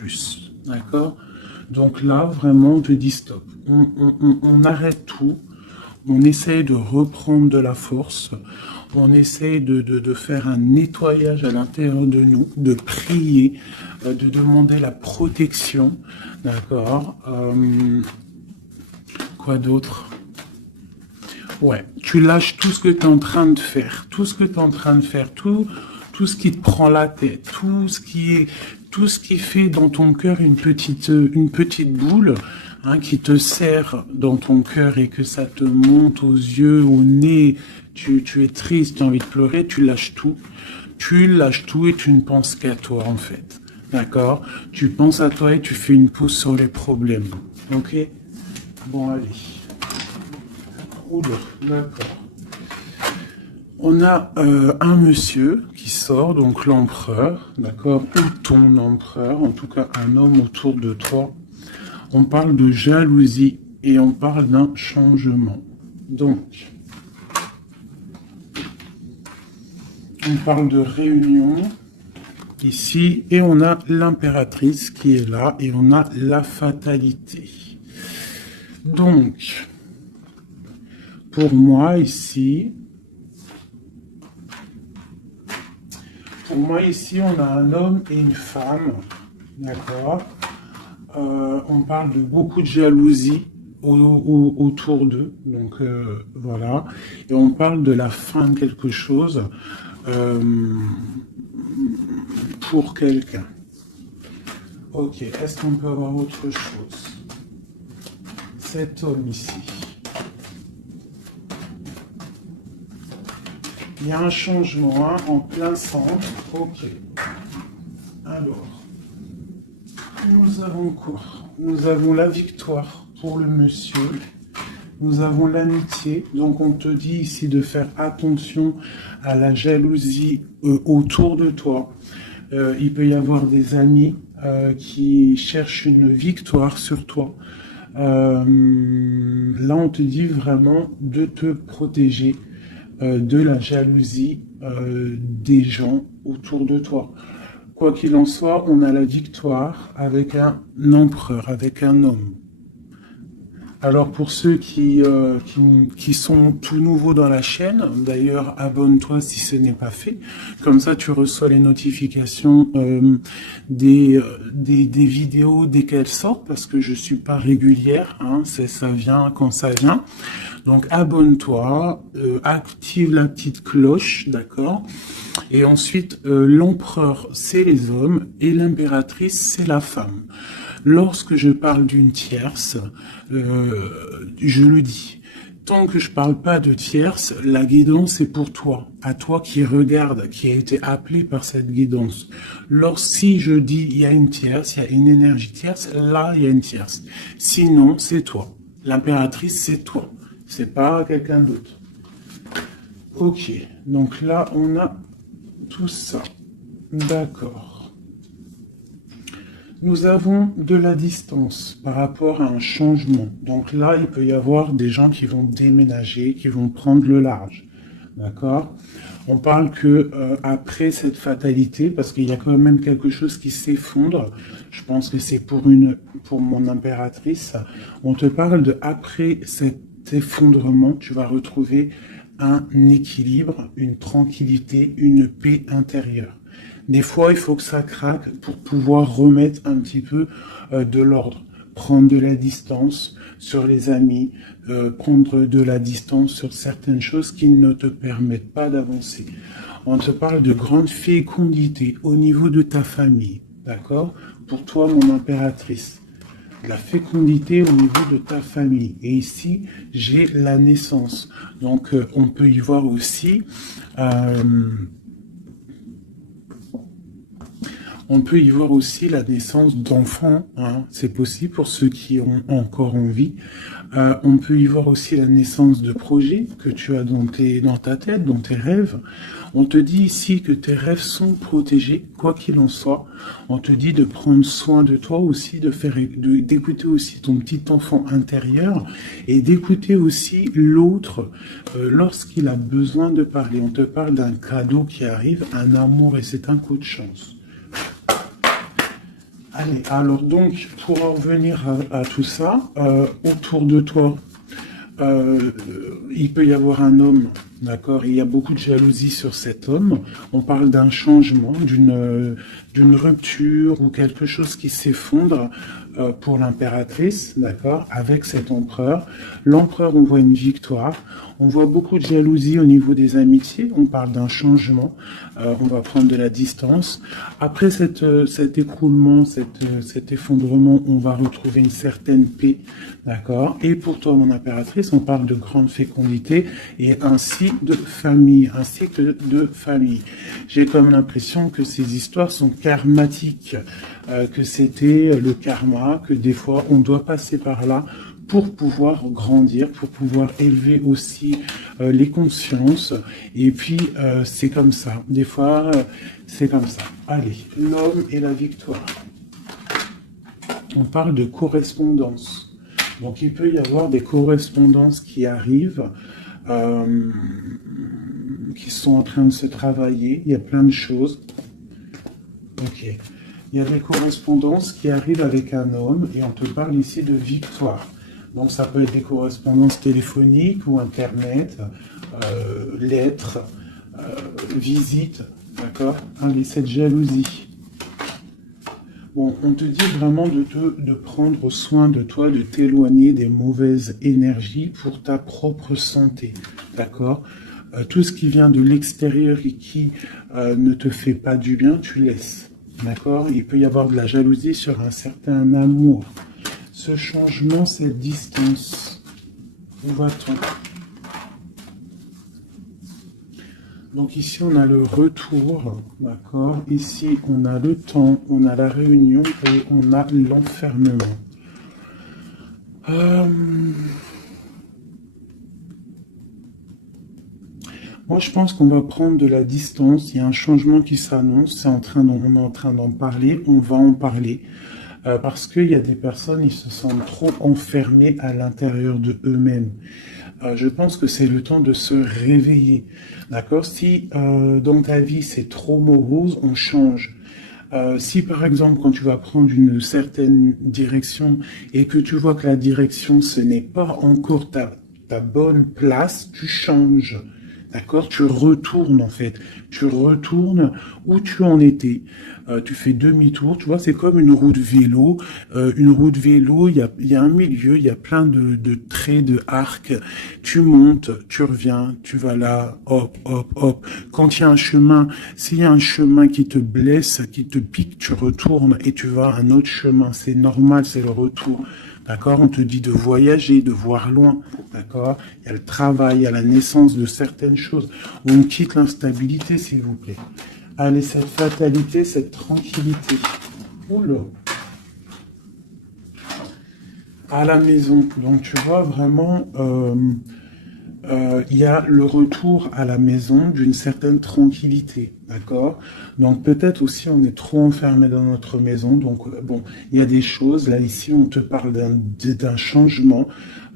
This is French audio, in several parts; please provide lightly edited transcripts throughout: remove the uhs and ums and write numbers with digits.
plus. D'accord? Donc là, vraiment, on te dit stop. On arrête tout. On essaye de reprendre de la force. On essaye de faire un nettoyage à l'intérieur de nous, de prier, de demander la protection. D'accord? Quoi d'autre? Ouais, tu lâches tout ce que tu es en train de faire, tout ce que tu es en train de faire, tout ce qui te prend la tête, tout ce qui fait dans ton cœur une petite boule, hein, qui te serre dans ton cœur et que ça te monte aux yeux, au nez, tu es triste, tu as envie de pleurer, tu lâches tout et tu ne penses qu'à toi en fait. D'accord? Tu penses à toi et tu fais une pause sur les problèmes. Ok? Bon, allez. Oula, d'accord. On a un monsieur qui sort, donc l'empereur, d'accord, ou ton empereur, en tout cas un homme autour de toi. On parle de jalousie et on parle d'un changement. Donc, on parle de réunion ici et on a l'impératrice qui est là et on a la fatalité. Donc, pour moi ici, on a un homme et une femme, d'accord. On parle de beaucoup de jalousie autour d'eux, donc voilà. Et on parle de la fin de quelque chose pour quelqu'un. Ok, est-ce qu'on peut avoir autre chose? Cet homme ici. Il y a un changement, hein, en plein centre. Ok. Alors, nous avons quoi? Nous avons la victoire pour le monsieur. Nous avons l'amitié. Donc, on te dit ici de faire attention à la jalousie autour de toi. Il peut y avoir des amis qui cherchent une victoire sur toi. Là, on te dit vraiment de te protéger de la jalousie des gens autour de toi. Quoi qu'il en soit, on a la victoire avec un empereur, avec un homme. Alors pour ceux qui sont tout nouveaux dans la chaîne, d'ailleurs abonne-toi si ce n'est pas fait, comme ça tu reçois les notifications des vidéos dès qu'elles sortent, parce que je suis pas régulière, hein, ça vient quand ça vient. Donc abonne-toi, active la petite cloche, d'accord? Et ensuite, l'empereur, c'est les hommes et l'impératrice, c'est la femme. Lorsque je parle d'une tierce, je le dis. Tant que je parle pas de tierce, la guidance est pour toi, à toi qui regarde, qui a été appelé par cette guidance. Si je dis il y a une tierce, il y a une énergie tierce, là il y a une tierce. Sinon, c'est toi. L'impératrice, c'est toi. C'est pas quelqu'un d'autre. Ok, donc là, on a tout ça. D'accord. Nous avons de la distance par rapport à un changement. Donc là, il peut y avoir des gens qui vont déménager, qui vont prendre le large. D'accord? On parle que après cette fatalité, parce qu'il y a quand même quelque chose qui s'effondre, je pense que c'est pour mon impératrice, on te parle de après cet effondrement, tu vas retrouver un équilibre, une tranquillité, une paix intérieure. Des fois, il faut que ça craque pour pouvoir remettre un petit peu de l'ordre. Prendre de la distance sur les amis, prendre de la distance sur certaines choses qui ne te permettent pas d'avancer. On te parle de grande fécondité au niveau de ta famille, d'accord? Pour toi, mon impératrice. La fécondité au niveau de ta famille. Et ici, j'ai la naissance. Donc, on peut y voir aussi... on peut y voir aussi la naissance d'enfants, hein. C'est possible pour ceux qui ont encore envie. On peut y voir aussi la naissance de projets que tu as dans ta tête, dans tes rêves. On te dit ici que tes rêves sont protégés, quoi qu'il en soit. On te dit de prendre soin de toi aussi, d'écouter aussi ton petit enfant intérieur et d'écouter aussi l'autre lorsqu'il a besoin de parler. On te parle d'un cadeau qui arrive, un amour et c'est un coup de chance. Allez, alors donc, pour en revenir à tout ça, autour de toi, euh, il peut y avoir un homme, d'accord? Il y a beaucoup de jalousie sur cet homme. On parle d'un changement, d'une rupture ou quelque chose qui s'effondre pour l'impératrice, d'accord? Avec cet empereur. L'empereur, on voit une victoire. On voit beaucoup de jalousie au niveau des amitiés. On parle d'un changement. On va prendre de la distance. Après cet écroulement, cet effondrement, on va retrouver une certaine paix, d'accord? Et pour toi, mon impératrice, on parle de grande fécondité et ainsi de famille, un cycle de famille. J'ai comme l'impression que ces histoires sont karmatiques, que c'était le karma, que des fois on doit passer par là pour pouvoir grandir, pour pouvoir élever aussi les consciences. Et puis, c'est comme ça. Des fois, c'est comme ça. Allez, l'homme et la victoire. On parle de correspondance. Donc, il peut y avoir des correspondances qui arrivent, qui sont en train de se travailler. Il y a plein de choses. Ok. Il y a des correspondances qui arrivent avec un homme et on te parle ici de victoire. Donc ça peut être des correspondances téléphoniques ou internet, lettres, visites, d'accord? Allez, cette jalousie. Bon, on te dit vraiment de prendre soin de toi, de t'éloigner des mauvaises énergies pour ta propre santé, d'accord? Tout ce qui vient de l'extérieur et qui ne te fait pas du bien, tu laisses. D'accord? Il peut y avoir de la jalousie sur un certain amour. Ce changement, cette distance, où va-t-on? Donc ici, on a le retour, d'accord? Ici, on a le temps, on a la réunion et on a l'enfermement. Moi, je pense qu'on va prendre de la distance. Il y a un changement qui s'annonce. On est en train d'en parler. On va en parler. Parce qu'il y a des personnes, ils se sentent trop enfermés à l'intérieur de eux-mêmes. Je pense que c'est le temps de se réveiller. D'accord? Si dans ta vie, c'est trop morose, on change. Si par exemple, quand tu vas prendre une certaine direction et que tu vois que la direction, ce n'est pas encore ta bonne place, tu changes. D'accord? Tu retournes en fait. Tu retournes où tu en étais. Tu fais demi-tour. Tu vois, c'est comme une roue de vélo. Une roue de vélo, il y a un milieu, il y a plein de traits, de arcs. Tu montes, tu reviens, tu vas là, hop, hop, hop. Quand il y a un chemin, s'il y a un chemin qui te blesse, qui te pique, tu retournes et tu vas à un autre chemin. C'est normal, c'est le retour. D'accord? On te dit de voyager, de voir loin. D'accord? Il y a le travail, il y a la naissance de certaines choses. On quitte l'instabilité, s'il vous plaît. Allez, cette fatalité, cette tranquillité. Oula. À la maison. Donc, tu vois vraiment, il y a le retour à la maison d'une certaine tranquillité, d'accord? Donc peut-être aussi on est trop enfermé dans notre maison, donc bon, il y a des choses, là ici on te parle d'un changement,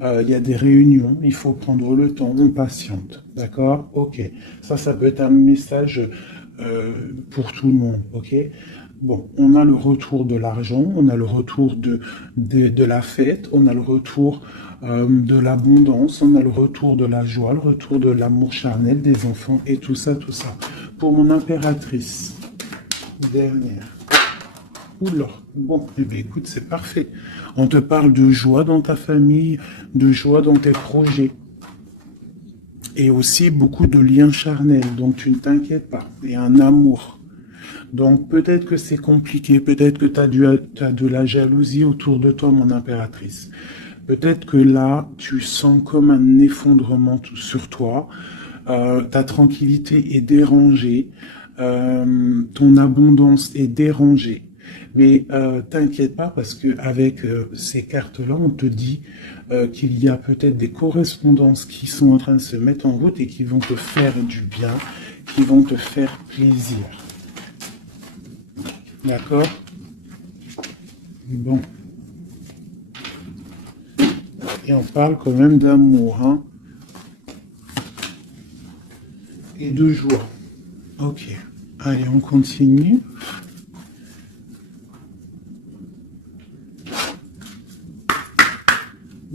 il y a des réunions, il faut prendre le temps, on patiente, d'accord? Ok, ça peut être un message pour tout le monde, ok? Bon, on a le retour de l'argent, on a le retour de la fête, on a le retour de l'abondance, on a le retour de la joie, le retour de l'amour charnel des enfants et tout ça, tout ça. Pour mon impératrice, dernière. Oula, bon, eh bien écoute, c'est parfait. On te parle de joie dans ta famille, de joie dans tes projets. Et aussi beaucoup de liens charnels, donc tu ne t'inquiètes pas. Et un amour. Donc peut-être que c'est compliqué, peut-être que tu as de la jalousie autour de toi, mon impératrice. Peut-être que là, tu sens comme un effondrement sur toi. Ta tranquillité est dérangée. Ton abondance est dérangée. Mais t'inquiète pas parce que avec ces cartes-là, on te dit qu'il y a peut-être des correspondances qui sont en train de se mettre en route et qui vont te faire du bien, qui vont te faire plaisir. D'accord? Bon. Et on parle quand même d'amour, hein? Et de joie. Ok. Allez, on continue.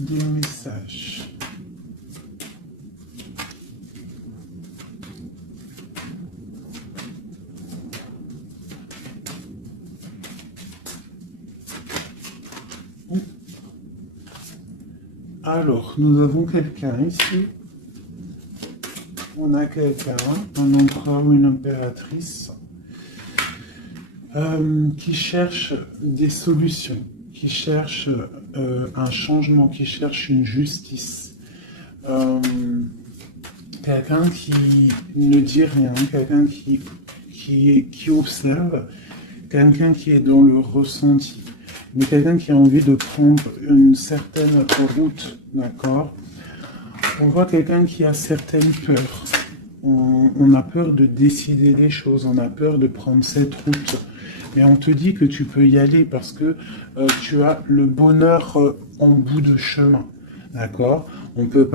des messages. Alors, nous avons quelqu'un ici. On a quelqu'un, un empereur ou une impératrice, qui cherche des solutions, qui cherche un changement, qui cherche une justice. Quelqu'un qui ne dit rien, quelqu'un qui observe, quelqu'un qui est dans le ressenti, mais quelqu'un qui a envie de prendre une certaine route, d'accord? On voit quelqu'un qui a certaines peurs. On a peur de décider des choses, on a peur de prendre cette route. Mais on te dit que tu peux y aller parce que tu as le bonheur en bout de chemin. D'accord? On peut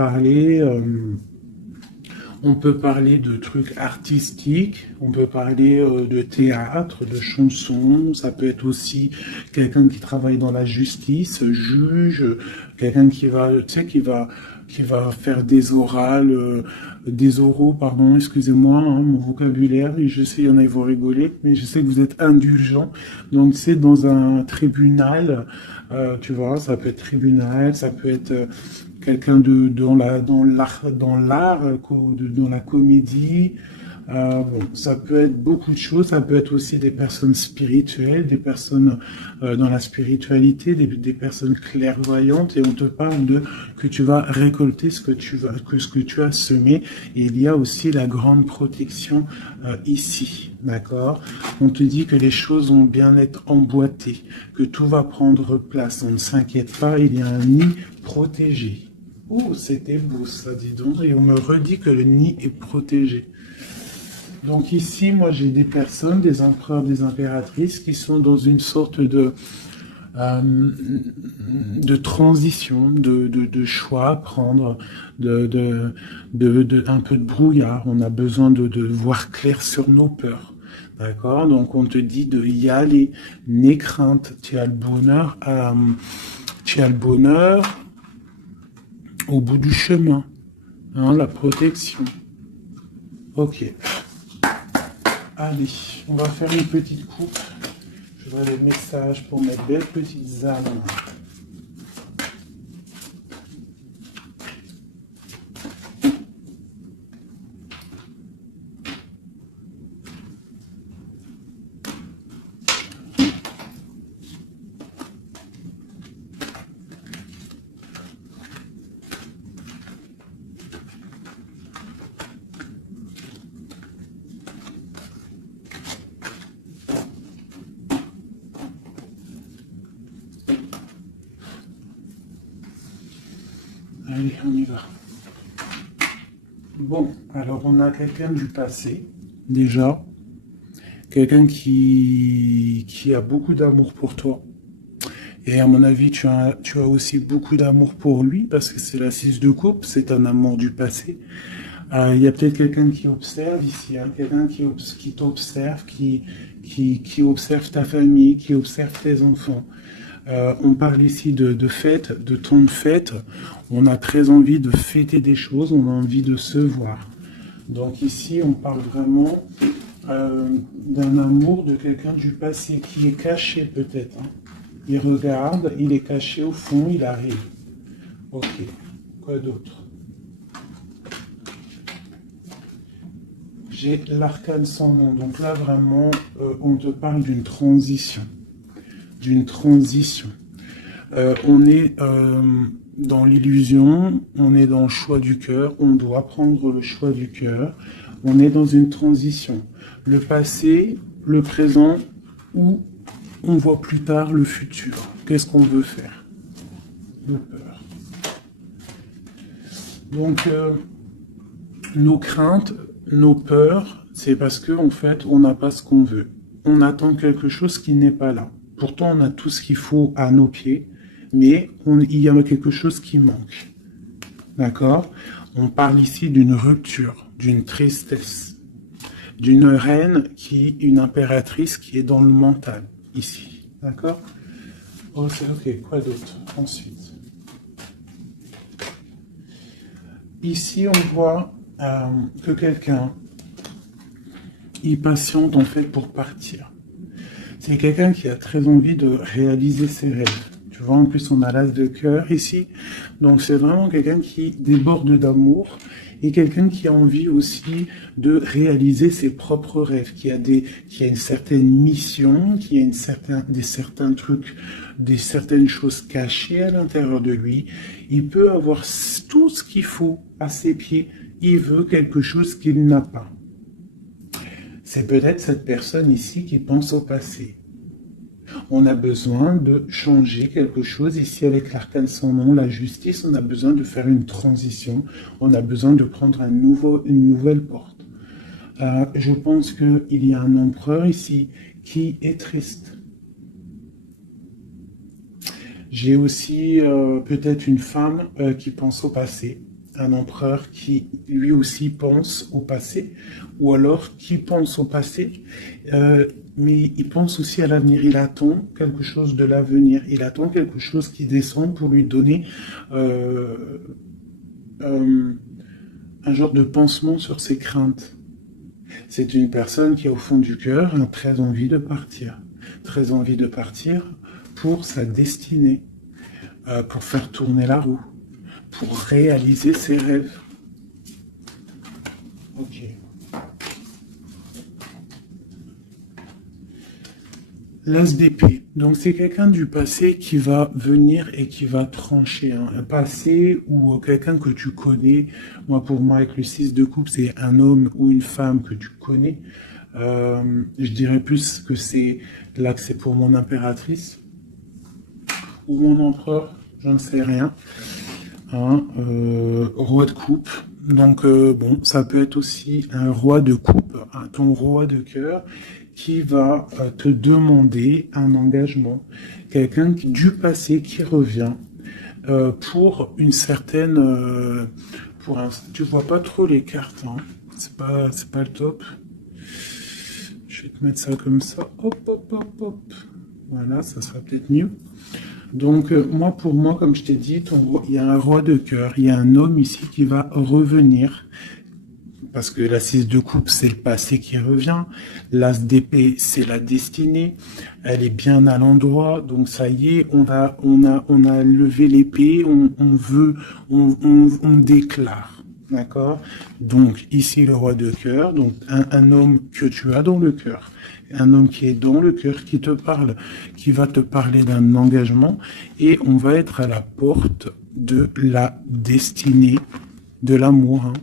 parler de trucs artistiques, on peut parler de théâtre, de chansons, ça peut être aussi quelqu'un qui travaille dans la justice, juge, quelqu'un qui va, tu sais, qui va faire des oraux, pardon, excusez-moi, hein, mon vocabulaire, et je sais, il y en a, ils vont rigoler, mais je sais que vous êtes indulgents, donc c'est dans un tribunal, tu vois, ça peut être tribunal, ça peut être quelqu'un dans l'art, dans la comédie. Bon, ça peut être beaucoup de choses, ça peut être aussi des personnes spirituelles, des personnes dans la spiritualité, des personnes clairvoyantes, et on te parle de que tu vas récolter ce que tu as semé. Et il y a aussi la grande protection ici, d'accord? On te dit que les choses vont bien être emboîtées, que tout va prendre place. On ne s'inquiète pas, il y a un nid protégé. Oh, c'était beau ça, dis donc, et on me redit que le nid est protégé. Donc ici, moi j'ai des personnes, des empereurs, des impératrices qui sont dans une sorte de transition, de choix à prendre, un peu de brouillard. On a besoin de voir clair sur nos peurs. D'accord? Donc on te dit de y aller, n'aie crainte, tu as le bonheur au bout du chemin, hein, la protection. Ok. Allez, on va faire une petite coupe. Je voudrais les messages pour mes belles petites âmes. Allez, on y va. Bon, alors on a quelqu'un du passé, déjà. Quelqu'un qui a beaucoup d'amour pour toi. Et à mon avis, tu as aussi beaucoup d'amour pour lui, parce que c'est la 6 de coupe, c'est un amour du passé. Il y a peut-être quelqu'un qui observe ici, hein, quelqu'un qui t'observe, qui observe ta famille, qui observe tes enfants. On parle ici de fête, de temps de fête. On a très envie de fêter des choses, on a envie de se voir. Donc ici, on parle vraiment d'un amour de quelqu'un du passé qui est caché peut-être. Hein. Il regarde, il est caché au fond, il arrive. Ok, quoi d'autre? J'ai l'arcane sans nom. Donc là, vraiment, on te parle d'une transition. D'une transition. On est dans l'illusion, on est dans le choix du cœur, on doit prendre le choix du cœur. On est dans une transition. Le passé, le présent, ou on voit plus tard le futur. Qu'est-ce qu'on veut faire? Nos peurs. Donc, nos craintes, nos peurs, c'est parce que en fait, on n'a pas ce qu'on veut. On attend quelque chose qui n'est pas là. Pourtant, on a tout ce qu'il faut à nos pieds, mais il y a quelque chose qui manque. D'accord? On parle ici d'une rupture, d'une tristesse, d'une reine une impératrice qui est dans le mental, ici. D'accord? Ok, quoi d'autre? Ensuite. ici, on voit que quelqu'un, il patiente en fait pour partir. C'est quelqu'un qui a très envie de réaliser ses rêves. Tu vois, en plus, on a l'as de cœur ici. Donc, c'est vraiment quelqu'un qui déborde d'amour et quelqu'un qui a envie aussi de réaliser ses propres rêves, qui a une certaine mission, qui a certains trucs, certaines choses cachées à l'intérieur de lui. Il peut avoir tout ce qu'il faut à ses pieds. Il veut quelque chose qu'il n'a pas. C'est peut-être cette personne ici qui pense au passé. On a besoin de changer quelque chose. Ici, avec l'arcane sans nom, la justice, on a besoin de faire une transition. On a besoin de prendre une nouvelle porte. Je pense qu'il y a un empereur ici qui est triste. J'ai aussi peut-être une femme qui pense au passé. Un empereur qui lui aussi pense au passé, ou alors qui pense au passé, mais il pense aussi à l'avenir. Il attend quelque chose de l'avenir. Il attend quelque chose qui descend pour lui donner un genre de pansement sur ses craintes. C'est une personne qui, au fond du cœur, a très envie de partir. Très envie de partir pour sa destinée, pour faire tourner la roue, pour réaliser ses rêves. Ok. L'as d'épée. Donc c'est quelqu'un du passé qui va venir et qui va trancher. Un passé ou quelqu'un que tu connais. Pour moi, avec le 6 de coupe, c'est un homme ou une femme que tu connais. Je dirais plus que c'est là que c'est pour mon impératrice ou mon empereur, je ne sais rien. Roi de coupe. Donc bon, ça peut être aussi un roi de coupe, ton roi de cœur, qui va te demander un engagement. Quelqu'un du passé qui revient pour une certaine... tu vois pas trop les cartes, hein. C'est pas le top. Je vais te mettre ça comme ça. Hop, hop, hop, hop. Voilà, ça sera peut-être mieux. Donc, pour moi, comme je t'ai dit, il y a un roi de cœur, il y a un homme ici qui va revenir, parce que la 6 de coupe, c'est le passé qui revient, l'as d'épée, c'est la destinée, elle est bien à l'endroit, donc ça y est, on a levé l'épée, on déclare. D'accord? Donc, ici, le roi de cœur, donc un homme que tu as dans le cœur, un homme qui est dans le cœur, qui te parle, qui va te parler d'un engagement, et on va être à la porte de la destinée, de l'amour, hein.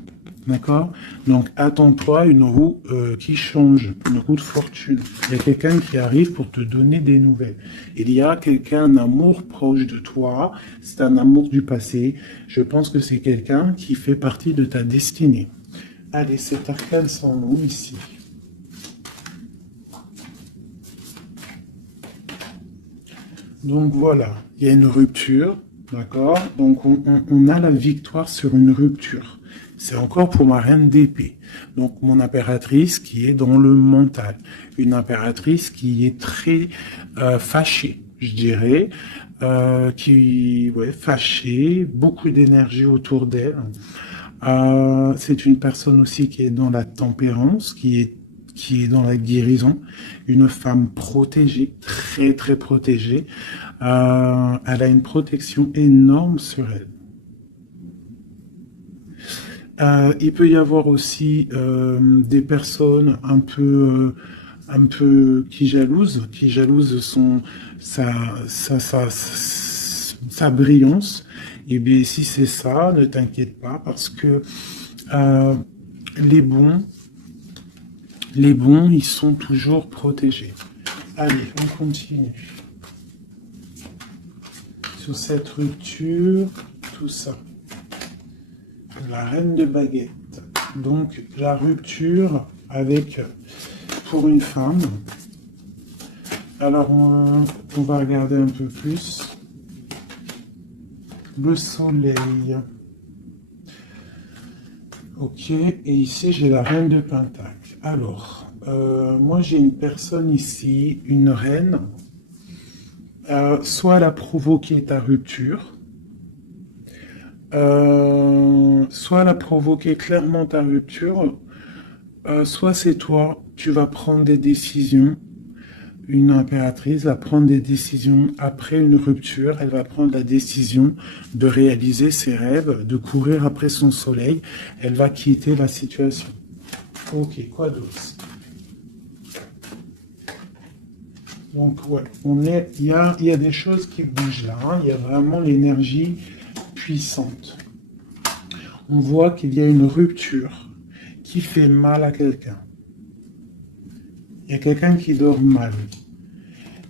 D'accord? Donc, attends-toi une roue qui change, une roue de fortune. Il y a quelqu'un qui arrive pour te donner des nouvelles. Il y a quelqu'un, un amour proche de toi. C'est un amour du passé. Je pense que c'est quelqu'un qui fait partie de ta destinée. Allez, cet arcane sans nom ici. Donc voilà, il y a une rupture, d'accord? Donc on a la victoire sur une rupture. C'est encore pour ma reine d'épée. Donc mon impératrice qui est dans le mental. Une impératrice qui est très fâchée, je dirais. Fâchée, beaucoup d'énergie autour d'elle. C'est une personne aussi qui est dans la tempérance, qui est dans la guérison, une femme protégée, très très protégée. Elle a une protection énorme sur elle. Il peut y avoir aussi des personnes un peu qui jalousent sa brillance. Et bien si c'est ça, ne t'inquiète pas parce que les bons, ils sont toujours protégés. Allez, on continue. Sur cette rupture, tout ça. La reine de baguette. Donc, la rupture pour une femme. Alors, on va regarder un peu plus. Le soleil. Ok, et ici, j'ai la reine de pentacle. Alors, moi, j'ai une personne ici, une reine. Soit elle a provoqué ta rupture, soit elle a provoqué clairement ta rupture, soit c'est toi, tu vas prendre des décisions. Une impératrice va prendre des décisions après une rupture. Elle va prendre la décision de réaliser ses rêves, de courir après son soleil. Elle va quitter la situation. Ok, quoi d'autre? Donc, ouais, il y a des choses qui bougent là. Hein. Il y a vraiment l'énergie puissante. On voit qu'il y a une rupture qui fait mal à quelqu'un. Il y a quelqu'un qui dort mal.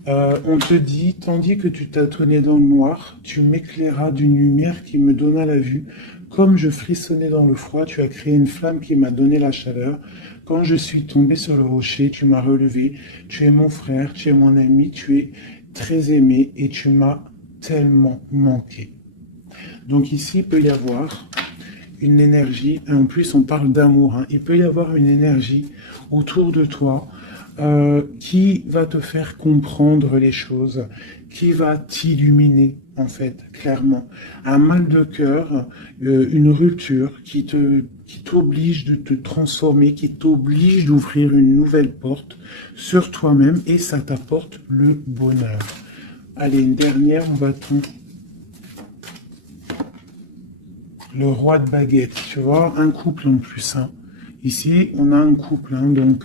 On te dit, tandis que tu tâtonnais dans le noir, tu m'éclairas d'une lumière qui me donna la vue. Comme je frissonnais dans le froid, tu as créé une flamme qui m'a donné la chaleur. Quand je suis tombé sur le rocher, tu m'as relevé. Tu es mon frère, tu es mon ami, tu es très aimé et tu m'as tellement manqué. Donc ici, il peut y avoir une énergie, et en plus on parle d'amour, hein. Il peut y avoir une énergie autour de toi qui va te faire comprendre les choses, qui va t'illuminer, en fait, clairement. Un mal de cœur, une rupture qui t'oblige de te transformer, qui t'oblige d'ouvrir une nouvelle porte sur toi-même et ça t'apporte le bonheur. Allez, une dernière, on va tomber. Le roi de baguette, tu vois, un couple en plus. Hein. Ici, on a un couple, hein, donc,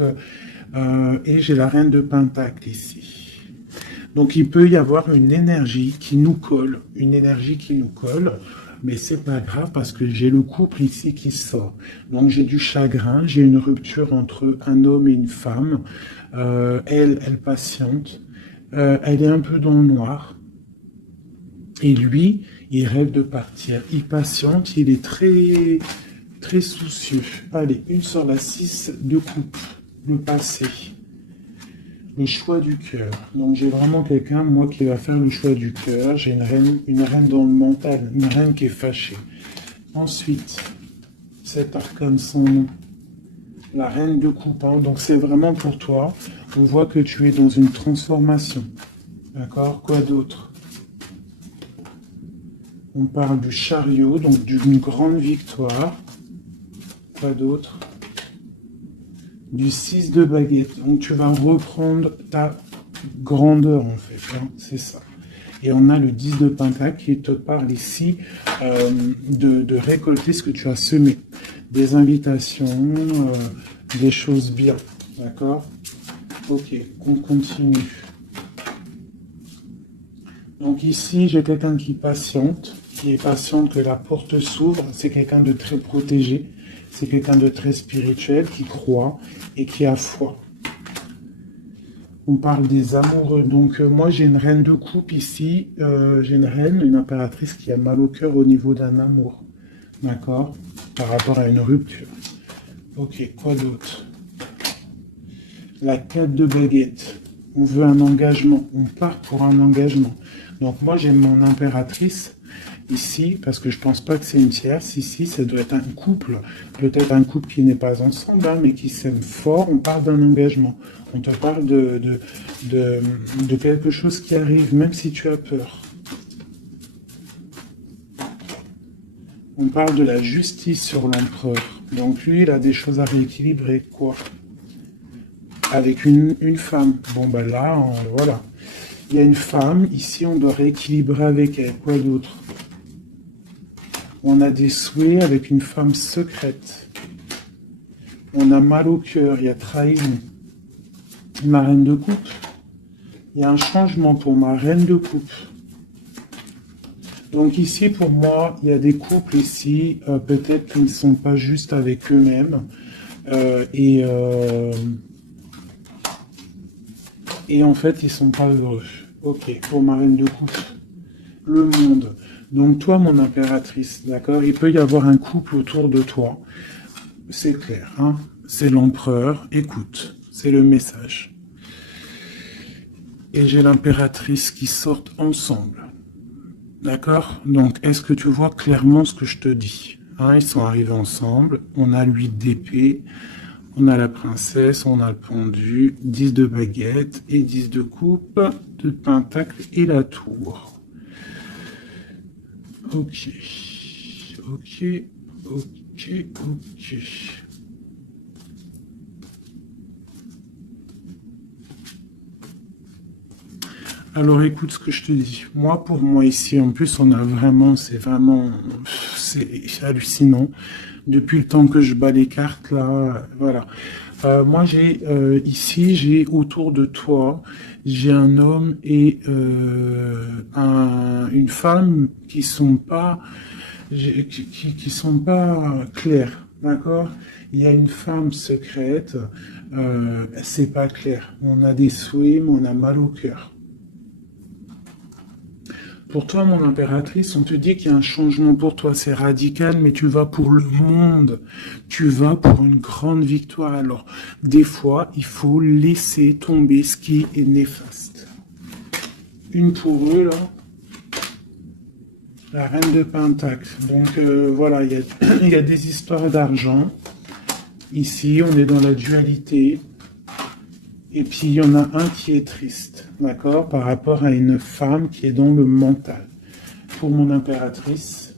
et j'ai la reine de pentacle ici. Donc, il peut y avoir une énergie qui nous colle, mais c'est pas grave parce que j'ai le couple ici qui sort. Donc, j'ai du chagrin, j'ai une rupture entre un homme et une femme. Elle patiente, elle est un peu dans le noir. Et lui, il rêve de partir. Il patiente, il est très, très soucieux. Allez, une sur la 6 de coupe. Le passé. Le choix du cœur. Donc j'ai vraiment quelqu'un, moi, qui va faire le choix du cœur. J'ai une reine dans le mental, une reine qui est fâchée. Ensuite, cet arcane sans nom. La reine de coupe. Hein. Donc c'est vraiment pour toi. On voit que tu es dans une transformation. D'accord? Quoi d'autre? On parle du chariot, donc d'une grande victoire. Quoi d'autre? Du 6 de baguette. Donc tu vas reprendre ta grandeur en fait. Hein, c'est ça. Et on a le 10 de pentacle qui te parle ici de récolter ce que tu as semé. Des invitations, des choses bien. D'accord? Ok, on continue. Donc ici, j'ai quelqu'un qui patiente, que la porte s'ouvre. C'est quelqu'un de très protégé. C'est quelqu'un de très spirituel, qui croit et qui a foi. On parle des amoureux. Donc moi, j'ai une reine de coupe ici. J'ai une reine, une impératrice qui a mal au cœur au niveau d'un amour. D'accord? Par rapport à une rupture. Ok, quoi d'autre? La 4 de baguette. On veut un engagement. On part pour un engagement. Donc moi, j'ai mon impératrice ici, parce que je pense pas que c'est une tierce. Ici, ça doit être un couple. Peut-être un couple qui n'est pas ensemble, hein, mais qui s'aime fort. On parle d'un engagement. On te parle de quelque chose qui arrive, même si tu as peur. On parle de la justice sur l'empereur. Donc lui, il a des choses à rééquilibrer. Quoi? Avec une femme. Bon, ben là, voilà. Il y a une femme, ici on doit rééquilibrer avec elle. Quoi d'autre? On a des souhaits avec une femme secrète. On a mal au cœur, il y a trahison. Ma reine de coupe. Il y a un changement pour ma reine de coupe. Donc ici, pour moi, il y a des couples ici, peut-être qu'ils ne sont pas juste avec eux-mêmes. Et en fait, ils sont pas heureux. Ok, pour ma reine de coupe. Le monde. Donc toi, mon impératrice, d'accord? Il peut y avoir un couple autour de toi. C'est clair, hein? C'est l'empereur. Écoute, c'est le message. Et j'ai l'impératrice qui sortent ensemble. D'accord? Donc, est-ce que tu vois clairement ce que je te dis? Hein, ils sont arrivés ensemble. On a l'huile d'épée. On a la princesse, on a le pendu, 10 de baguette et 10 de coupe, de pentacle et la tour. Ok. ok, ok, ok. Alors écoute ce que je te dis. Moi, pour moi ici, en plus, on a vraiment, c'est hallucinant. Depuis le temps que je bats les cartes là, voilà. Moi, j'ai autour de toi, j'ai un homme et une femme qui sont pas, qui sont pas clairs, d'accord? Il y a une femme secrète, c'est pas clair. On a des souhaits, mais on a mal au cœur. Pour toi, mon impératrice, on te dit qu'il y a un changement pour toi, c'est radical, mais tu vas pour le monde. Tu vas pour une grande victoire. Alors, des fois, il faut laisser tomber ce qui est néfaste. Une pour eux, là. La reine de Pentacle. Donc, voilà, il y a des histoires d'argent. Ici, on est dans la dualité. Et puis, il y en a un qui est triste, d'accord, par rapport à une femme qui est dans le mental. Pour mon impératrice,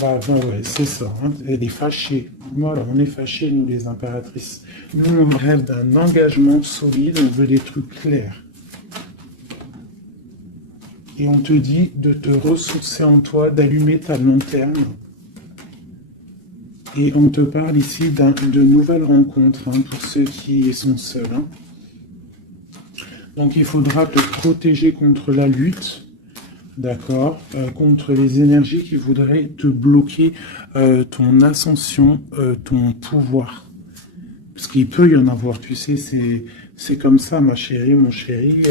ouais, c'est ça, hein, elle est fâchée. Voilà, on est fâchés, nous, les impératrices. Nous, on rêve d'un engagement solide, on veut des trucs clairs. Et on te dit de te ressourcer en toi, d'allumer ta lanterne. Et on te parle ici de nouvelles rencontres, hein, pour ceux qui sont seuls, hein. Donc il faudra te protéger contre la lutte, d'accord, contre les énergies qui voudraient te bloquer ton ascension, ton pouvoir. Parce qu'il peut y en avoir, tu sais, c'est comme ça, ma chérie, mon chéri.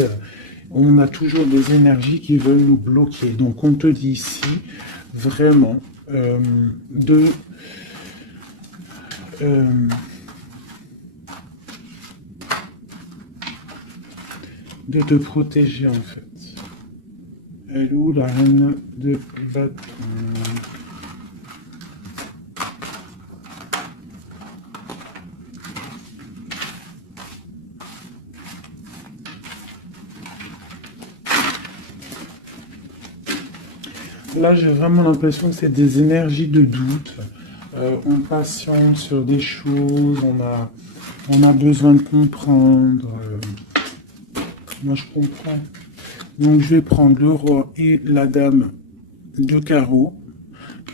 On a toujours des énergies qui veulent nous bloquer. Donc on te dit ici, vraiment, de te protéger en fait. Elle est où la reine de bâton? Là, j'ai vraiment l'impression que c'est des énergies de doute. On patiente sur des choses, on a besoin de comprendre. Moi, je comprends. Donc, je vais prendre le roi et la dame de carreau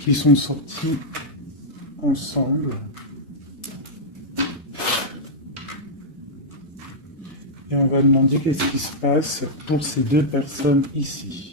qui sont sortis ensemble. Et on va demander qu'est-ce qui se passe pour ces deux personnes ici.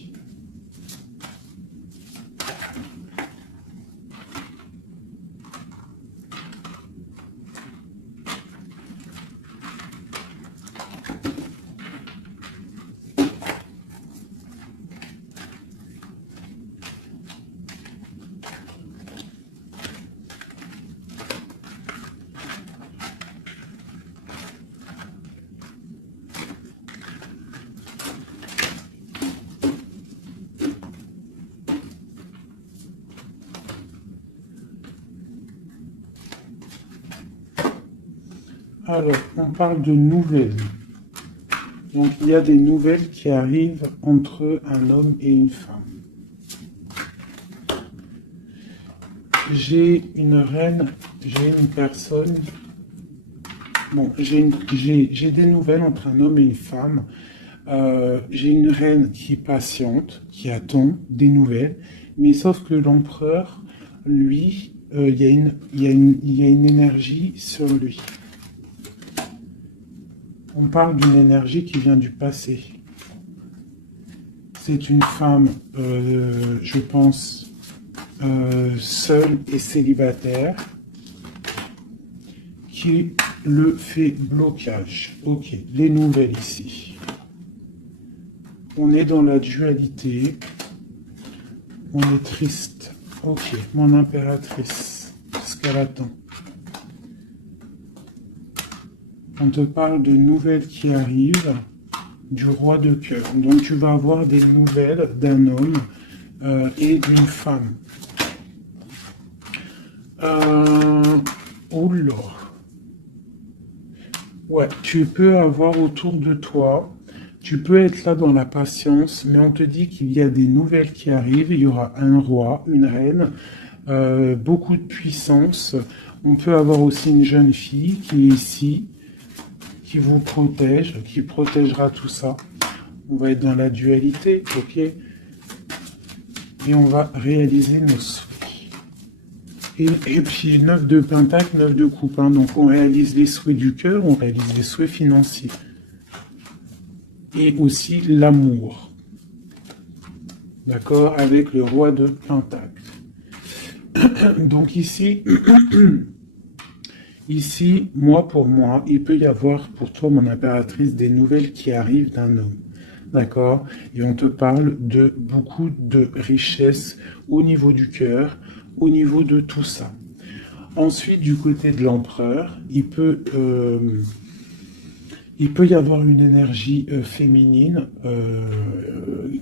Alors, on parle de nouvelles. Donc, il y a des nouvelles qui arrivent entre un homme et une femme. J'ai une reine, j'ai une personne. Bon, j'ai des nouvelles entre un homme et une femme. J'ai une reine qui patiente, qui attend des nouvelles. Mais sauf que l'empereur, lui, il y a une énergie sur lui. On parle d'une énergie qui vient du passé. C'est une femme, je pense, seule et célibataire, qui le fait blocage. Ok, les nouvelles ici. On est dans la dualité. On est triste. Ok, mon impératrice, ce qu'elle attend. On te parle de nouvelles qui arrivent du roi de cœur. Donc tu vas avoir des nouvelles d'un homme et d'une femme. Oula. Ouais, tu peux avoir autour de toi, tu peux être là dans la patience, mais on te dit qu'il y a des nouvelles qui arrivent. Il y aura un roi, une reine, beaucoup de puissance. On peut avoir aussi une jeune fille qui est ici, qui vous protège, qui protégera tout ça. On va être dans la dualité, ok? Et on va réaliser nos souhaits. Et puis 9 de pentacle, 9 de coupe. Hein. Donc on réalise les souhaits du cœur, on réalise les souhaits financiers. Et aussi l'amour. D'accord? Avec le roi de pentacle. Donc ici, ici, moi pour moi, il peut y avoir pour toi, mon impératrice, des nouvelles qui arrivent d'un homme. D'accord? Et on te parle de beaucoup de richesses au niveau du cœur, au niveau de tout ça. Ensuite, du côté de l'empereur, il peut y avoir une énergie féminine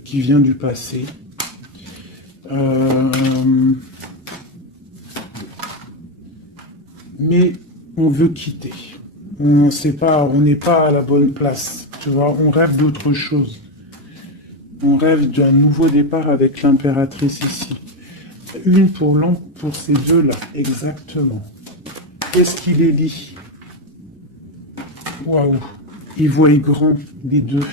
qui vient du passé. Mais on veut quitter. On sait pas, on n'est pas à la bonne place. Tu vois, on rêve d'autre chose. On rêve d'un nouveau départ avec l'impératrice ici. Une pour ces deux-là, exactement. Qu'est-ce qui les lie? Waouh! Ils voient grand, les deux.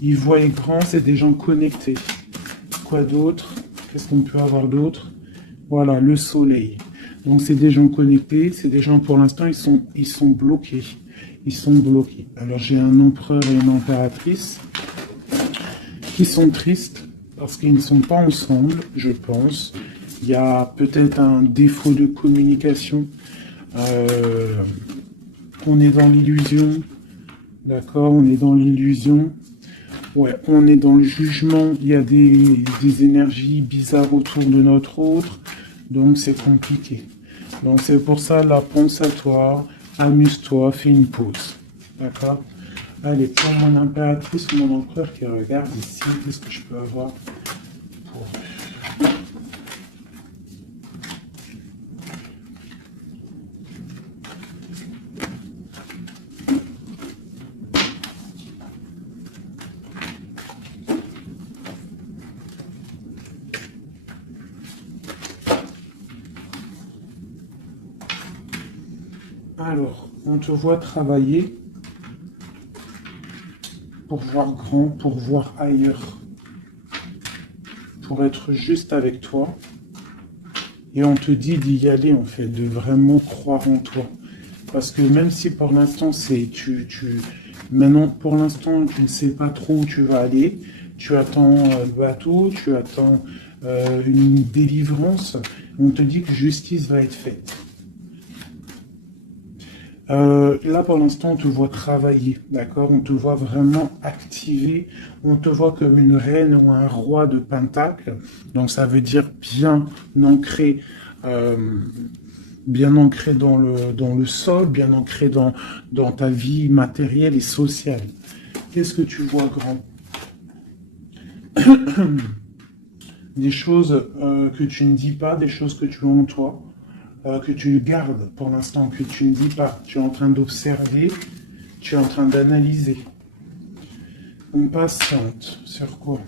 Ils voient grand, c'est des gens connectés. Quoi d'autre? Qu'est-ce qu'on peut avoir d'autre? Voilà, le soleil. Donc c'est des gens connectés, c'est des gens pour l'instant, ils sont bloqués. Ils sont bloqués. Alors j'ai un empereur et une impératrice qui sont tristes parce qu'ils ne sont pas ensemble, je pense. Il y a peut-être un défaut de communication. On est dans l'illusion. D'accord, on est dans l'illusion. Ouais, on est dans le jugement. Il y a des énergies bizarres autour de notre autre. Donc c'est compliqué. Donc c'est pour ça, là, pense à toi, amuse-toi, fais une pause. D'accord? Allez, pour mon impératrice ou mon empereur qui regarde ici, qu'est-ce que je peux avoir pour... Alors, on te voit travailler pour voir grand, pour voir ailleurs, pour être juste avec toi. Et on te dit d'y aller, en fait, de vraiment croire en toi. Parce que même si pour l'instant, maintenant, pour l'instant, tu ne sais pas trop où tu vas aller, tu attends le bateau, tu attends une délivrance, on te dit que justice va être faite. Là, pour l'instant, on te voit travailler, d'accord? On te voit vraiment activer. On te voit comme une reine ou un roi de pentacle. Donc, ça veut dire bien ancré dans le sol, bien ancré dans ta vie matérielle et sociale. Qu'est-ce que tu vois grand? Des choses que tu ne dis pas, des choses que tu as en toi. Que tu gardes pour l'instant, que tu ne dis pas. Tu es en train d'observer, tu es en train d'analyser. On patiente sur quoi?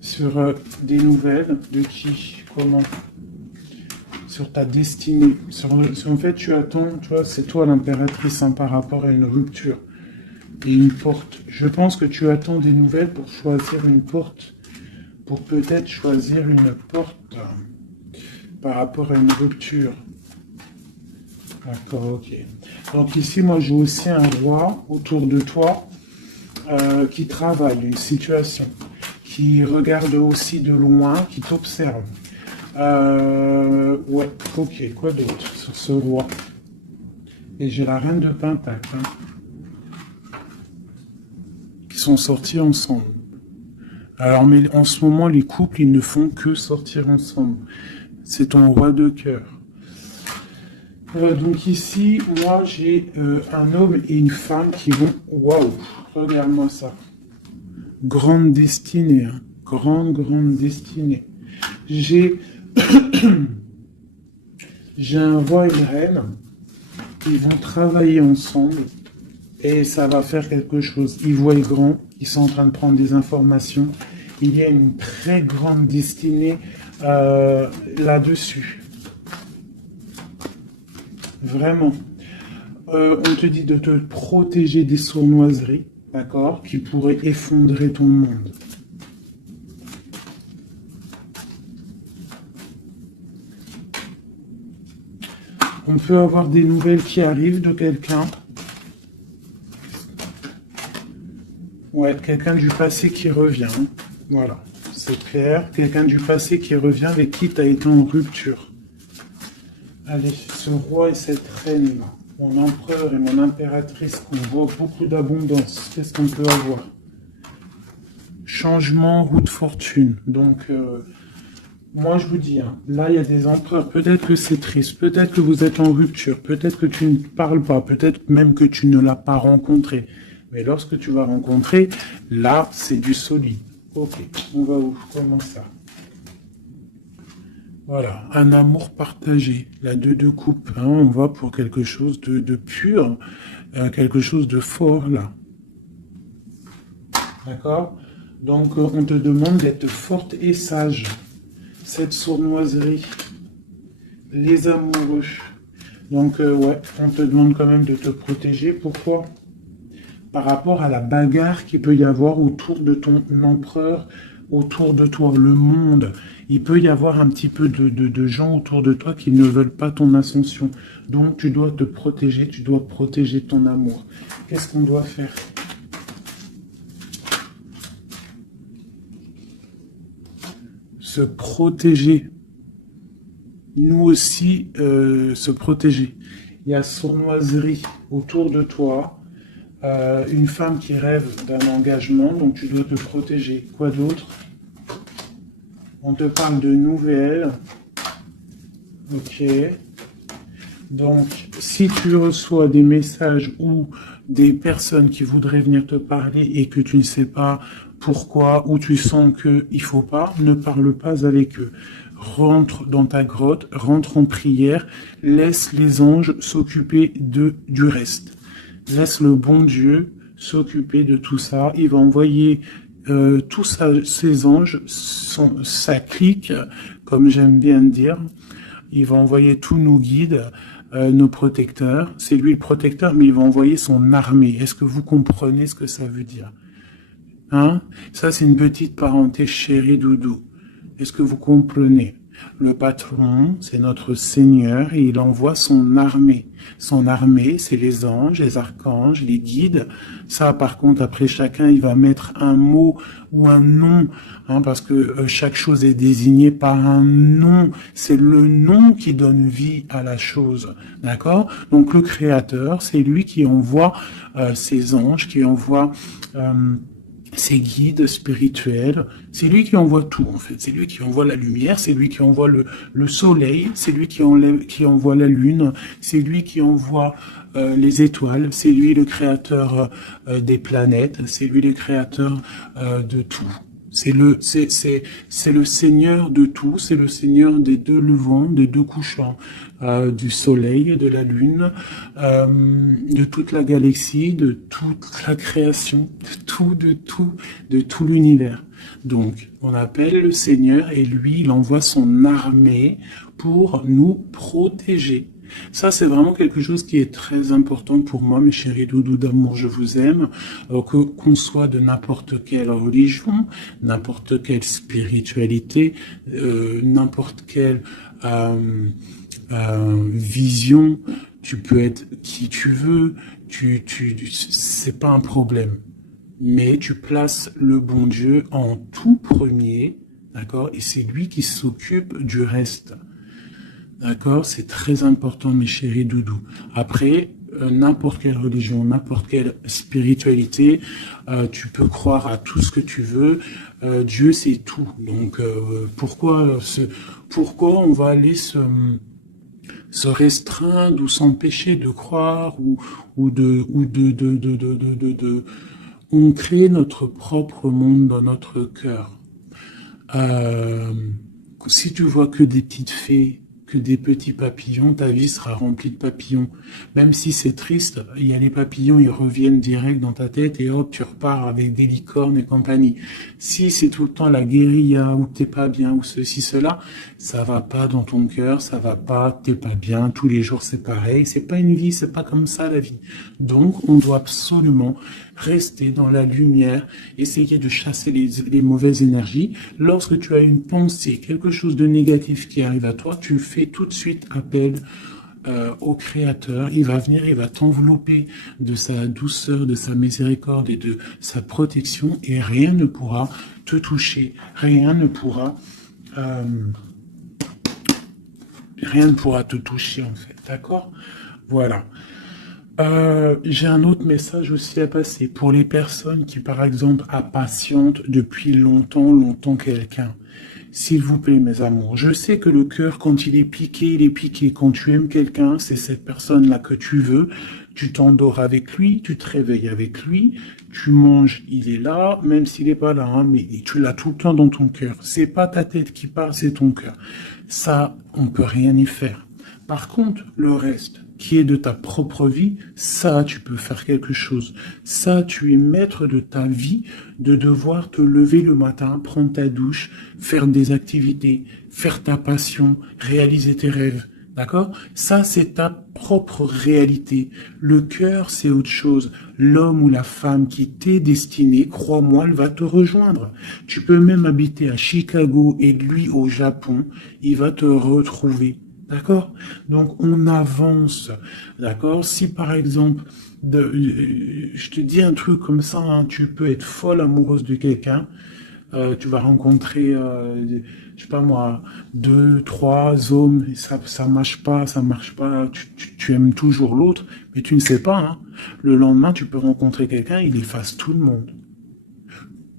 Sur des nouvelles, de qui, comment? Sur ta destinée. En fait, tu attends, tu vois, c'est toi l'impératrice par rapport à une rupture et une porte. Je pense que tu attends des nouvelles pour choisir une porte, pour peut-être choisir une porte par rapport à une rupture. D'accord, ok. Donc ici, moi, j'ai aussi un roi autour de toi qui travaille une situation, qui regarde aussi de loin, qui t'observe. Ouais, ok, quoi d'autre sur ce roi? Et j'ai la reine de Pentacle, hein, qui sont sortis ensemble. Alors, mais en ce moment, les couples, ils ne font que sortir ensemble. C'est ton roi de cœur. Donc ici, moi, j'ai un homme et une femme qui vont... Waouh, regarde-moi ça. Grande destinée, hein. Grande destinée. J'ai un roi et une reine. Ils vont travailler ensemble et ça va faire quelque chose. Ils voient grand, ils sont en train de prendre des informations. Il y a une très grande destinée là-dessus. Vraiment. On te dit de te protéger des sournoiseries, d'accord, qui pourraient effondrer ton monde. On peut avoir des nouvelles qui arrivent de quelqu'un. Ouais, quelqu'un du passé qui revient. Voilà, c'est clair. Quelqu'un du passé qui revient avec qui tu as été en rupture. Allez, ce roi et cette reine, mon empereur et mon impératrice, qu'on voit beaucoup d'abondance. Qu'est-ce qu'on peut avoir? Changement, roue de fortune. Donc, moi je vous dis, hein, là il y a des empereurs, peut-être que c'est triste, peut-être que vous êtes en rupture, peut-être que tu ne parles pas, peut-être même que tu ne l'as pas rencontré. Mais lorsque tu vas rencontrer, là c'est du solide. Ok, on va où? Comment ça? Voilà, un amour partagé, la deux coupes, hein, on va pour quelque chose de pur, quelque chose de fort là. D'accord? Donc on te demande d'être forte et sage. Cette sournoiserie, les amoureux. Donc ouais, on te demande quand même de te protéger. Pourquoi? Par rapport à la bagarre qu'il peut y avoir autour de ton empereur, autour de toi, le monde. Il peut y avoir un petit peu de gens autour de toi qui ne veulent pas ton ascension. Donc tu dois te protéger, tu dois protéger ton amour. Qu'est-ce qu'on doit faire? Se protéger. Nous aussi, se protéger. Il y a sournoiserie autour de toi. Une femme qui rêve d'un engagement, donc tu dois te protéger. Quoi d'autre? On te parle de nouvelles. Ok. Donc, si tu reçois des messages ou des personnes qui voudraient venir te parler et que tu ne sais pas pourquoi, ou tu sens qu'il ne faut pas, ne parle pas avec eux. Rentre dans ta grotte, rentre en prière, laisse les anges s'occuper du reste. Laisse le bon Dieu s'occuper de tout ça. Il va envoyer tous ses anges, sa clique, comme j'aime bien dire. Il va envoyer tous nos guides, nos protecteurs. C'est lui le protecteur, mais il va envoyer son armée. Est-ce que vous comprenez ce que ça veut dire? Hein? Ça, c'est une petite parenthèse, chérie doudou. Est-ce que vous comprenez? Le patron, c'est notre Seigneur et il envoie son armée. Son armée, c'est les anges, les archanges, les guides. Ça, par contre, après chacun, il va mettre un mot ou un nom, hein, parce que chaque chose est désignée par un nom. C'est le nom qui donne vie à la chose. D'accord? Donc, le Créateur, c'est lui qui envoie ses anges, qui envoie ses guides spirituels, c'est lui qui envoie tout en fait, c'est lui qui envoie la lumière, c'est lui qui envoie le soleil, c'est lui qui envoie la lune, c'est lui qui envoie les étoiles, c'est lui le créateur des planètes, c'est lui le créateur de tout. C'est le Seigneur de tout, c'est le Seigneur des deux levants, des deux couchants, du soleil, de la lune, de toute la galaxie, de toute la création, de tout l'univers. Donc, on appelle le Seigneur et lui, il envoie son armée pour nous protéger. Ça, c'est vraiment quelque chose qui est très important pour moi, mes chéris doudous d'amour, je vous aime, qu'on soit de n'importe quelle religion, n'importe quelle spiritualité, n'importe quelle vision, tu peux être qui tu veux, c'est pas un problème. Mais tu places le bon Dieu en tout premier, d'accord, et c'est lui qui s'occupe du reste. D'accord? C'est très important, mes chéris doudous. Après, n'importe quelle religion, n'importe quelle spiritualité, tu peux croire à tout ce que tu veux. Dieu, c'est tout. Donc, pourquoi on va aller se restreindre ou s'empêcher de croire on crée notre propre monde dans notre cœur. Si tu vois que des petites fées, que des petits papillons, ta vie sera remplie de papillons. Même si c'est triste, il y a les papillons, ils reviennent direct dans ta tête et hop, tu repars avec des licornes et compagnie. Si c'est tout le temps la guérilla, ou t'es pas bien, ou ceci, cela, ça va pas dans ton cœur, ça va pas, t'es pas bien, tous les jours c'est pareil, c'est pas une vie, c'est pas comme ça la vie. Donc, on doit absolument rester dans la lumière, essayer de chasser les mauvaises énergies. Lorsque tu as une pensée, quelque chose de négatif qui arrive à toi, tu fais tout de suite appel au Créateur. Il va venir, il va t'envelopper de sa douceur, de sa miséricorde et de sa protection, et rien ne pourra te toucher, rien ne pourra te toucher en fait, d'accord? Voilà. J'ai un autre message aussi à passer pour les personnes qui, par exemple, impatientent depuis longtemps quelqu'un. S'il vous plaît, mes amours, je sais que le cœur, quand il est piqué, il est piqué. Quand tu aimes quelqu'un, c'est cette personne-là que tu veux. Tu t'endors avec lui, tu te réveilles avec lui, tu manges, il est là, même s'il n'est pas là, hein, mais tu l'as tout le temps dans ton cœur. C'est pas ta tête qui parle, c'est ton cœur. Ça, on peut rien y faire. Par contre, le reste, qui est de ta propre vie, ça, tu peux faire quelque chose. Ça, tu es maître de ta vie, de devoir te lever le matin, prendre ta douche, faire des activités, faire ta passion, réaliser tes rêves. D'accord? Ça, c'est ta propre réalité. Le cœur, c'est autre chose. L'homme ou la femme qui t'est destiné, crois-moi, elle va te rejoindre. Tu peux même habiter à Chicago et lui au Japon, il va te retrouver. D'accord? Donc, on avance. D'accord? Si, par exemple, je te dis un truc comme ça, hein, tu peux être folle amoureuse de quelqu'un, tu vas rencontrer, je sais pas moi, 2, 3 hommes, et ça marche pas, tu aimes toujours l'autre, mais tu ne sais pas, hein. Le lendemain, tu peux rencontrer quelqu'un, il efface tout le monde.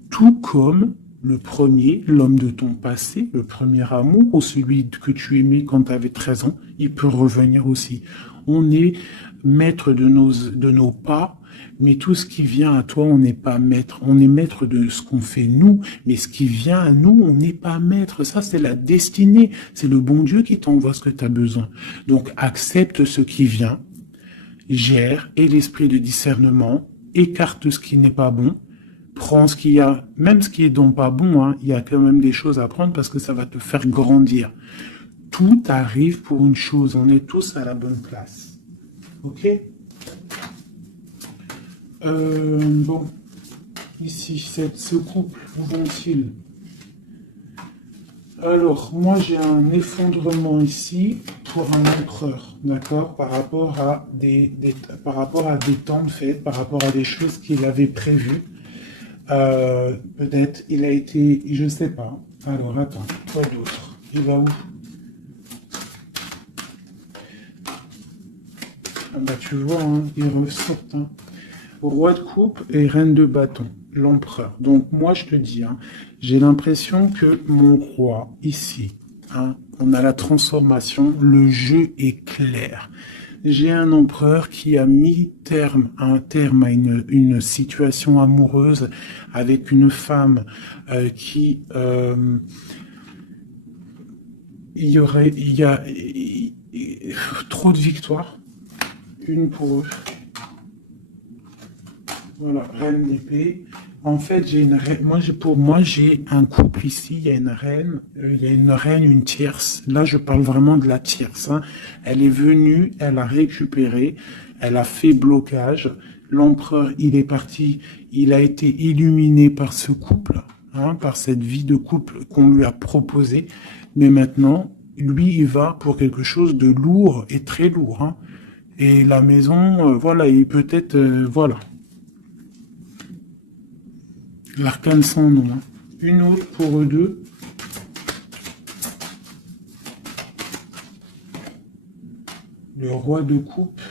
Tout comme le premier, l'homme de ton passé, le premier amour, ou celui que tu aimais quand tu avais 13 ans, il peut revenir aussi. On est maître de nos pas, mais tout ce qui vient à toi, on n'est pas maître. On est maître de ce qu'on fait nous, mais ce qui vient à nous, on n'est pas maître. Ça, c'est la destinée. C'est le bon Dieu qui t'envoie ce que tu as besoin. Donc, accepte ce qui vient, gère, et l'esprit de discernement, écarte ce qui n'est pas bon, prends ce qu'il y a, même ce qui est donc pas bon, hein, il y a quand même des choses à prendre parce que ça va te faire grandir. Tout arrive pour une chose, on est tous à la bonne place. Ok? Bon, ici, ce couple, où vont-ils? Alors, moi j'ai un effondrement ici pour un empereur, d'accord, par rapport à des temps de fête, par rapport à des choses qu'il avait prévues. Peut-être il a été, je sais pas. Alors attends, quoi d'autre? Il va où? Ah bah tu vois, hein, il ressort. Hein. Roi de coupe et reine de bâton, l'empereur. Donc moi je te dis, hein, j'ai l'impression que mon roi ici, hein, on a la transformation, le jeu est clair. J'ai un empereur qui a mis un terme à une situation amoureuse avec une femme qui il y a trop de victoires, une pour eux. Voilà, reine d'épée. En fait, j'ai une reine. Pour moi, j'ai un couple ici. Il y a une reine, une tierce. Là, je parle vraiment de la tierce. Hein. Elle est venue, elle a récupéré, elle a fait blocage. L'empereur, il est parti. Il a été illuminé par ce couple, hein, par cette vie de couple qu'on lui a proposée. Mais maintenant, lui, il va pour quelque chose de lourd et très lourd. Hein. Et la maison, voilà, il peut-être, voilà. L'arcane sans nom. Hein. Une autre pour eux deux. Le roi de coupe.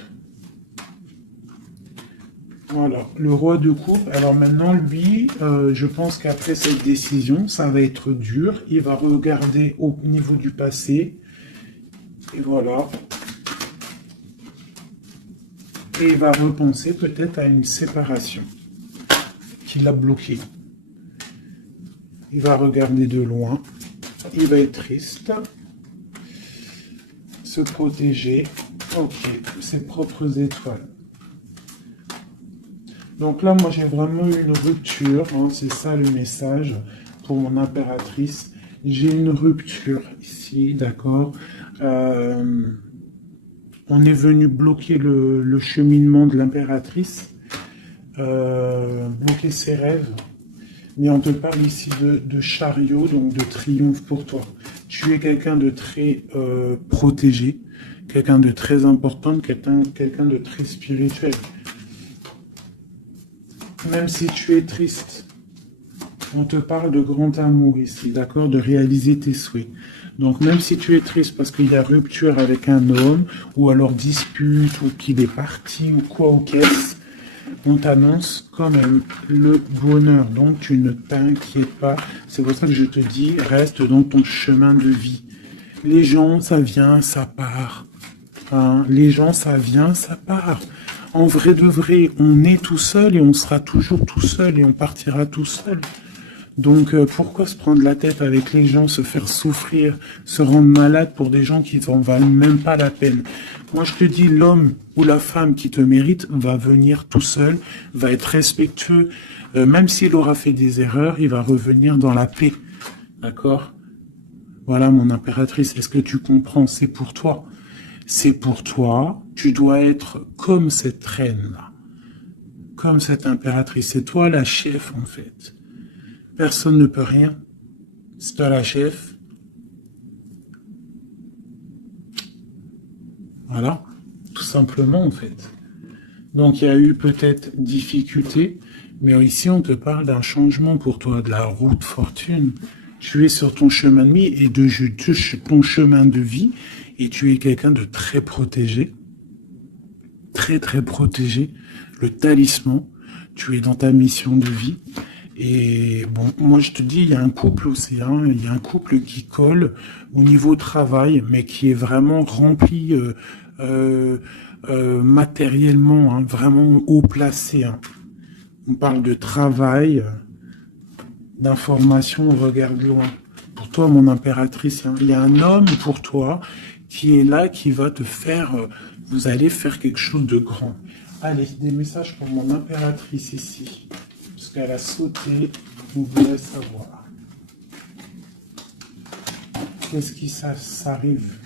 Voilà, le roi de coupe. Alors maintenant, lui, je pense qu'après cette décision, ça va être dur. Il va regarder au niveau du passé. Et voilà. Et il va repenser peut-être à une séparation qui l'a bloqué. Il va regarder de loin. Il va être triste. se protéger. Ok, ses propres étoiles. Donc là, moi, j'ai vraiment eu une rupture. Hein, c'est ça le message pour mon impératrice. J'ai une rupture ici, d'accord. On est venu bloquer le cheminement de l'impératrice, bloquer ses rêves. Mais on te parle ici de chariot, donc de triomphe pour toi. Tu es quelqu'un de très protégé, quelqu'un de très important, quelqu'un de très spirituel. Même si tu es triste, on te parle de grand amour ici, d'accord, de réaliser tes souhaits. Donc même si tu es triste parce qu'il y a rupture avec un homme, ou alors dispute, ou qu'il est parti, ou quoi, ou qu'est-ce, on t'annonce quand même le bonheur. Donc tu ne t'inquiètes pas. C'est pour ça que je te dis, reste dans ton chemin de vie. Les gens, ça vient, ça part. Hein, les gens, ça vient, ça part. En vrai de vrai, on est tout seul et on sera toujours tout seul et on partira tout seul. Donc pourquoi se prendre la tête avec les gens, se faire souffrir, se rendre malade pour des gens qui n'en valent même pas la peine? Moi je te dis, l'homme ou la femme qui te mérite va venir tout seul, va être respectueux, même s'il aura fait des erreurs, il va revenir dans la paix. D'accord? Voilà mon impératrice, est-ce que tu comprends? C'est pour toi. C'est pour toi, tu dois être comme cette reine-là, comme cette impératrice. C'est toi la chef en fait. Personne ne peut rien. C'est toi la chef. Voilà, tout simplement en fait. Donc il y a eu peut-être difficulté, mais ici on te parle d'un changement pour toi, de la route fortune. Tu es sur ton chemin de vie et de ton chemin de vie, et tu es quelqu'un de très protégé, très très protégé. Le talisman, tu es dans ta mission de vie. Et bon, moi je te dis, il y a un couple aussi, hein, il y a un couple qui colle au niveau travail, mais qui est vraiment rempli matériellement, hein, vraiment haut placé. Hein. On parle de travail, d'information, on regarde loin. Pour toi, mon impératrice, hein, il y a un homme pour toi qui est là, qui va te faire, vous allez faire quelque chose de grand. Allez, des messages pour mon impératrice ici. Parce qu'elle a sauté, on voulait savoir. Qu'est-ce qui s'arrive?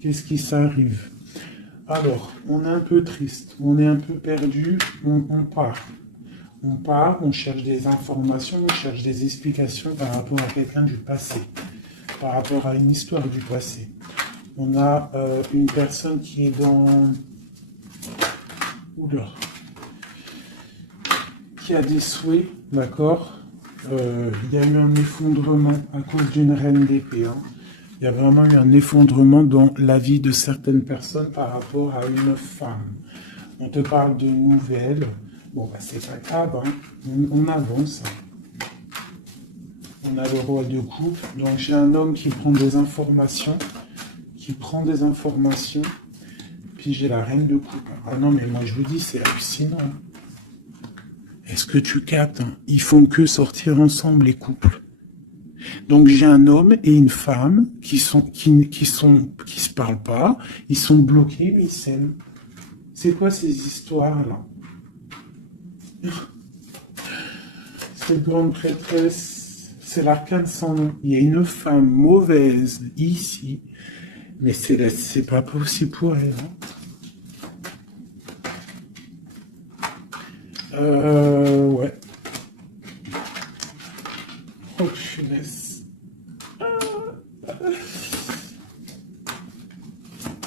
Qu'est-ce qui s'arrive? Alors, on est un peu triste, on est un peu perdu, on part. On part, on cherche des informations, on cherche des explications par rapport à quelqu'un du passé, par rapport à une histoire du passé. On a une personne qui est dans... Oula. Qui a des souhaits, d'accord. Il y a eu un effondrement à cause d'une reine d'épée. Hein. Il y a vraiment eu un effondrement dans la vie de certaines personnes par rapport à une femme. On te parle de nouvelles. Bon, bah, c'est pas grave, hein. On avance. On a le roi de coupe. Donc, j'ai un homme qui prend des informations. Puis, j'ai la reine de coupe. Ah non, mais moi, je vous dis, c'est hallucinant. Est-ce que tu captes, hein? Ils font que sortir ensemble, les couples. Donc, j'ai un homme et une femme qui se parlent pas. Ils sont bloqués, mais ils s'aiment. C'est quoi ces histoires-là? Cette grande prêtresse, c'est l'arcane sans nom. Il y a une femme mauvaise ici, mais c'est pas possible pour elle. Ouais. Oh, punaise.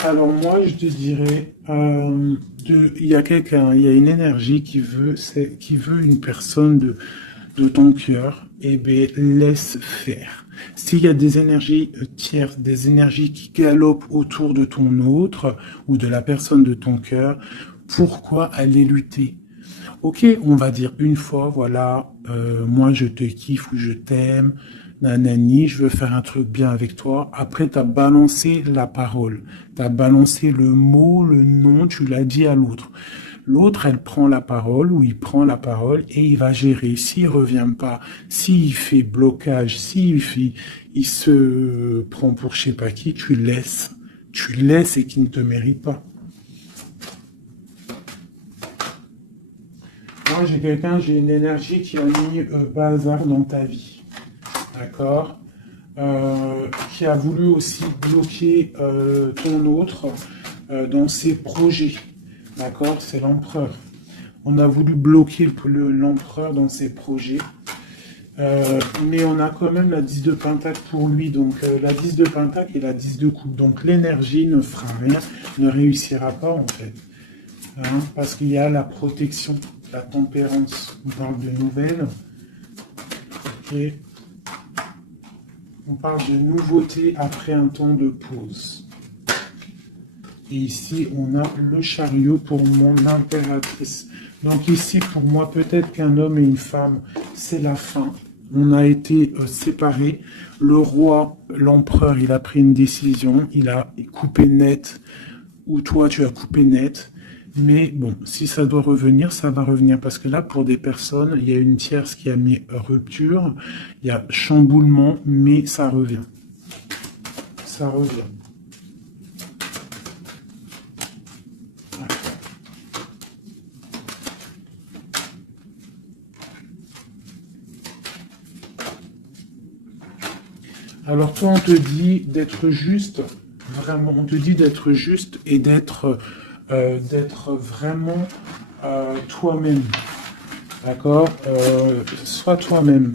Alors moi, je te dirais, il y a une énergie qui veut une personne de ton cœur, et bien laisse faire. S'il y a des énergies tierces, des énergies qui galopent autour de ton autre ou de la personne de ton cœur, pourquoi aller lutter? Ok, on va dire une fois, voilà, moi je te kiffe ou je t'aime, nanani, je veux faire un truc bien avec toi. Après, tu as balancé la parole, tu as balancé le mot, le nom, tu l'as dit à l'autre. L'autre, elle prend la parole ou il prend la parole et il va gérer. S'il revient pas, s'il fait blocage, il se prend pour je sais pas qui, tu tu laisses et qui ne te mérite pas. Moi, j'ai une énergie qui a mis bazar dans ta vie. D'accord, qui a voulu aussi bloquer ton autre dans ses projets. D'accord, c'est l'empereur. On a voulu bloquer l'empereur dans ses projets. Mais on a quand même la 10 de pentacle pour lui. Donc la 10 de pentacle et la 10 de coupe. Donc l'énergie ne fera rien, ne réussira pas en fait. Hein, parce qu'il y a la protection, la tempérance. On parle de nouvelles. Ok. On parle de nouveauté après un temps de pause. Et ici, on a le chariot pour mon impératrice. Donc ici, pour moi, peut-être qu'un homme et une femme, c'est la fin. On a été séparés. Le roi, l'empereur, il a pris une décision. Il a coupé net. Ou toi, tu as coupé net. Mais bon, si ça doit revenir, ça va revenir. Parce que là, pour des personnes, il y a une tierce qui a mis rupture. Il y a chamboulement, mais ça revient. Ça revient. Alors toi, on te dit d'être juste, vraiment, on te dit d'être juste et d'être vraiment toi-même. D'accord, sois toi-même.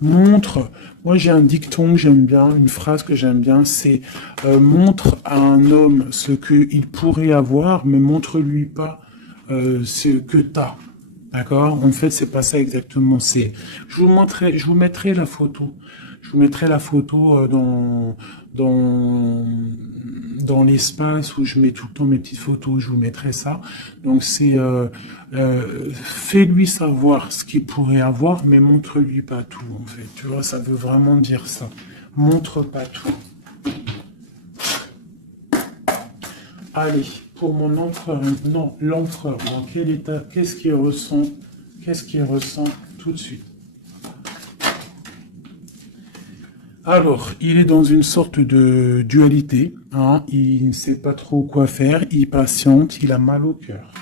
Montre, moi j'ai un dicton que j'aime bien, une phrase que j'aime bien, c'est montre à un homme ce qu'il pourrait avoir, mais montre-lui pas ce que tu as. D'accord? En fait, c'est pas ça exactement. Je vous mettrai la photo. Je vous mettrai la photo dans l'espace où je mets tout le temps mes petites photos. Je vous mettrai ça. Donc c'est fais-lui savoir ce qu'il pourrait avoir, mais montre-lui pas tout. En fait, tu vois, ça veut vraiment dire ça. Montre pas tout. Allez, pour mon empereur, non, l'empereur, dans quel état, qu'est-ce qu'il ressent tout de suite? Alors, il est dans une sorte de dualité, hein, il ne sait pas trop quoi faire, il patiente, il a mal au cœur.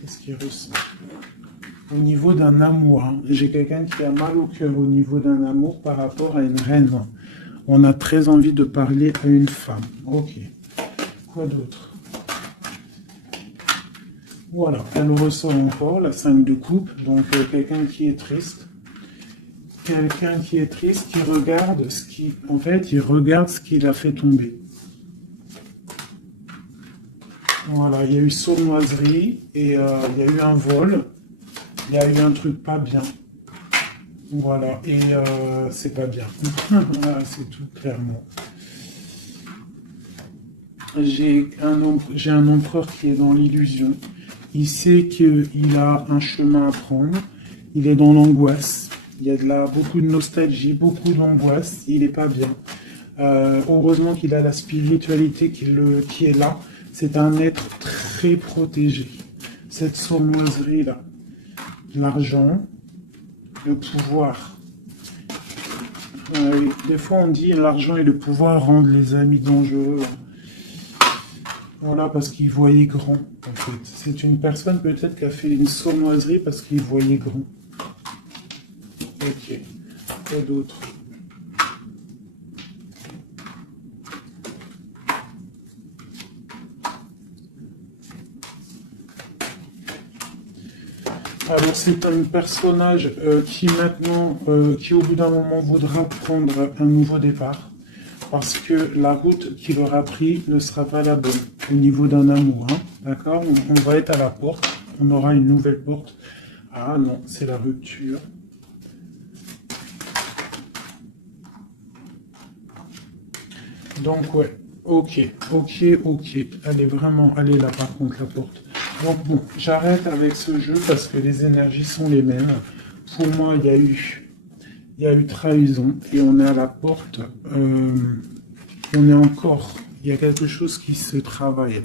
Qu'est-ce qu'il ressent? Au niveau d'un amour, hein, j'ai quelqu'un qui a mal au cœur au niveau d'un amour par rapport à une reine. On a très envie de parler à une femme. Ok. Quoi d'autre? Voilà, elle ressort encore la 5 de coupe, donc quelqu'un qui est triste. Quelqu'un qui est triste, qui regarde ce qui, en fait, il regarde ce qu'il a fait tomber. Voilà, il y a eu sournoiserie et il y a eu un vol. Il y a eu un truc pas bien. Voilà, et c'est pas bien. Voilà, c'est tout clairement. J'ai un empereur qui est dans l'illusion. Il sait qu'il a un chemin à prendre. Il est dans l'angoisse. Il y a beaucoup de nostalgie, beaucoup d'angoisse. Il n'est pas bien. Heureusement qu'il a la spiritualité qui est là. C'est un être très protégé. Cette sournoiserie-là. L'argent, le pouvoir. Des fois, on dit l'argent et le pouvoir rendent les amis dangereux. Voilà, parce qu'il voyait grand, en fait. C'est une personne peut-être qui a fait une sournoiserie parce qu'il voyait grand. Ok. Quoi d'autre? Alors c'est un personnage qui maintenant, qui au bout d'un moment voudra prendre un nouveau départ. Parce que la route qu'il aura pris ne sera pas la bonne au niveau d'un amour. Hein, d'accord, on va être à la porte. On aura une nouvelle porte. Ah non, c'est la rupture. Donc ouais, ok. Elle est là par contre la porte. Donc bon, j'arrête avec ce jeu parce que les énergies sont les mêmes. Pour moi, il y a eu trahison et on est à la porte. Il y a quelque chose qui se travaille.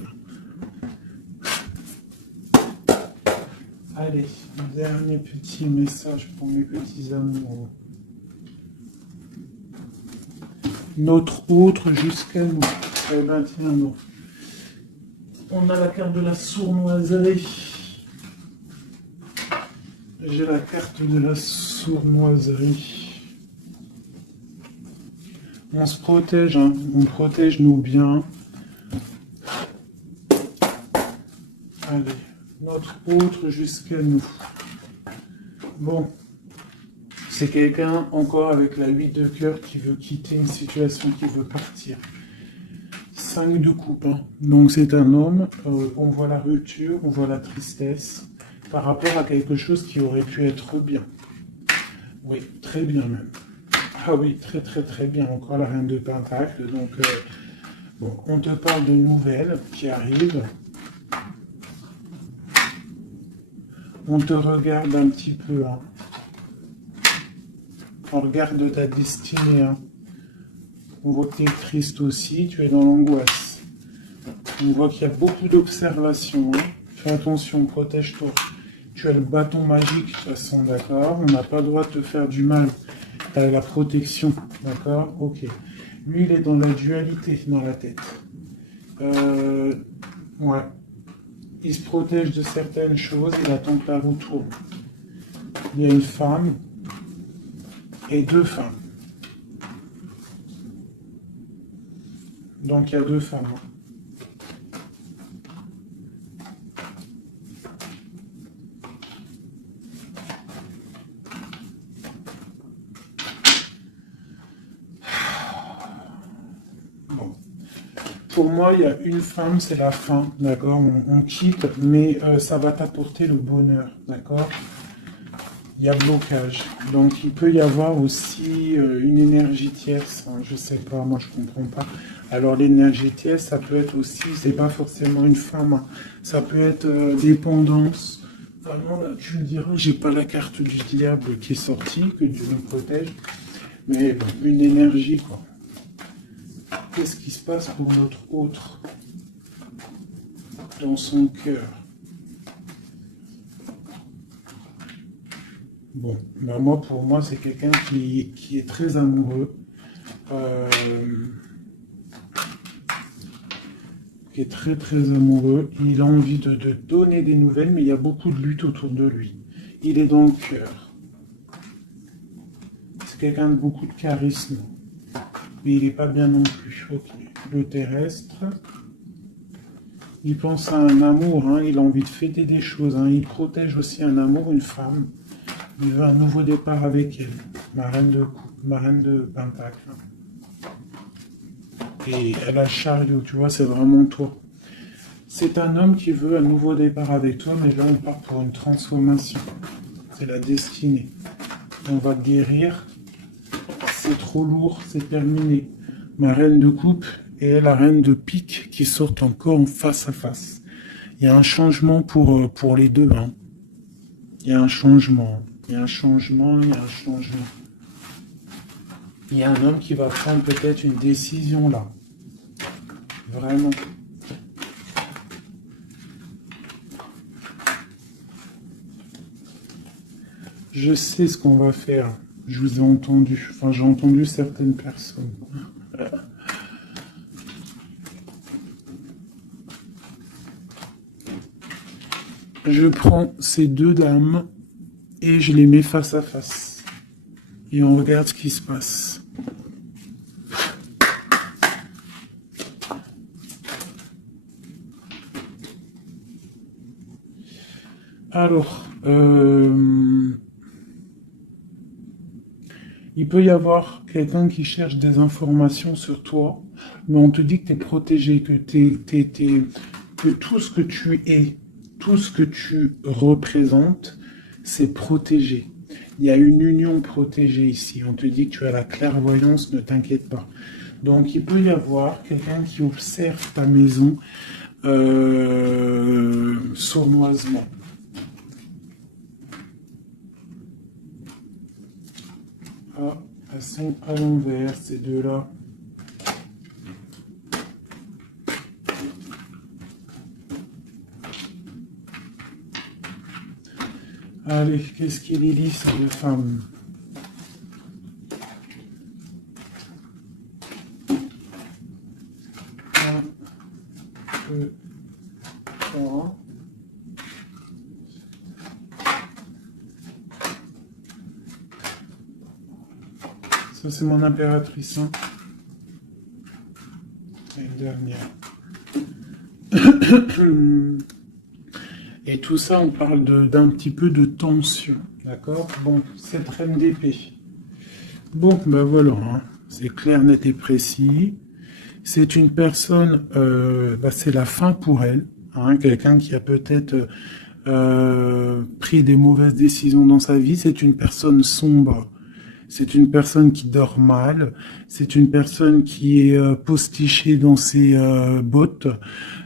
Allez, un dernier petit message pour mes petits amours. Notre autre jusqu'à nous. Eh ben tiens, donc, on a la carte de la sournoiserie. J'ai la carte de la sournoiserie. On se protège, hein. On protège nos biens. Allez, notre autre jusqu'à nous. Bon, c'est quelqu'un encore avec la 8 de cœur qui veut quitter une situation, qui veut partir. 5 de coupe, hein. Donc c'est un homme, on voit la rupture, on voit la tristesse par rapport à quelque chose qui aurait pu être bien. Oui, très bien même. Ah oui, très très très bien. Encore la reine de Pentacle. Donc, bon, on te parle de nouvelles qui arrivent. On te regarde un petit peu. Hein. On regarde ta destinée. Hein. On voit que tu es triste aussi. Tu es dans l'angoisse. On voit qu'il y a beaucoup d'observations. Hein. Fais attention, protège-toi. Tu as le bâton magique, de toute façon, d'accord? On n'a pas le droit de te faire du mal. Tu as la protection, d'accord? Ok. Lui, il est dans la dualité dans la tête. Ouais. Il se protège de certaines choses, il attend que la roue tourne. Il y a une femme et 2 femmes. Donc il y a 2 femmes. Bon. Pour moi, il y a une femme, c'est la fin, d'accord? On quitte, mais ça va t'apporter le bonheur, d'accord? Il y a blocage. Donc, il peut y avoir aussi une énergie tierce. Hein, je sais pas, moi, je comprends pas. Alors, l'énergie tierce, ça peut être aussi, c'est pas forcément une femme. Hein, ça peut être dépendance. Vraiment, là, tu me diras, j'ai pas la carte du diable qui est sortie, que Dieu nous protège. Mais bon, une énergie, quoi. Qu'est-ce qui se passe pour notre autre dans son cœur? Bon, ben moi, pour moi, c'est quelqu'un qui est très amoureux, qui est très très amoureux. Il a envie de donner des nouvelles, mais il y a beaucoup de lutte autour de lui. Il est dans le cœur. C'est quelqu'un de beaucoup de charisme. Mais il n'est pas bien non plus. Ok. Le terrestre. Il pense à un amour, hein. Il a envie de fêter des choses. Hein. Il protège aussi un amour, une femme. Il veut un nouveau départ avec elle. Ma reine de Pentacle. Et elle a le chariot, tu vois, c'est vraiment toi. C'est un homme qui veut un nouveau départ avec toi, mais là on part pour une transformation. C'est la destinée. On va guérir. C'est trop lourd, c'est terminé. Ma reine de coupe et la reine de pique qui sortent encore en face à face. Il y a un changement pour les deux. Hein. Il y a un changement. Il y a un changement, il y a un changement. Il y a un homme qui va prendre peut-être une décision là. Vraiment. Je sais ce qu'on va faire. Je vous ai entendu. Enfin, j'ai entendu certaines personnes. Je prends ces 2 dames et je les mets face à face. Et on regarde ce qui se passe. Alors, il peut y avoir quelqu'un qui cherche des informations sur toi, mais on te dit que tu es protégé, que tout ce que tu es, tout ce que tu représentes, c'est protégé. Il y a une union protégée ici. On te dit que tu as la clairvoyance, ne t'inquiète pas. Donc, il peut y avoir quelqu'un qui observe ta maison sournoisement. Ah, elles sont à l'envers, ces deux-là. Allez, qu'est-ce qu'il est dit, ces 2 femmes? peu... Voilà. Ça, c'est mon impératrice. Hein. Et une dernière. Et tout ça, on parle d'un petit peu de tension. D'accord? Bon, cette reine d'épée. Bon, ben voilà. Hein. C'est clair, net et précis. C'est une personne, c'est la fin pour elle. Hein, quelqu'un qui a peut-être pris des mauvaises décisions dans sa vie. C'est une personne sombre. C'est une personne qui dort mal. C'est une personne qui est postichée dans ses bottes.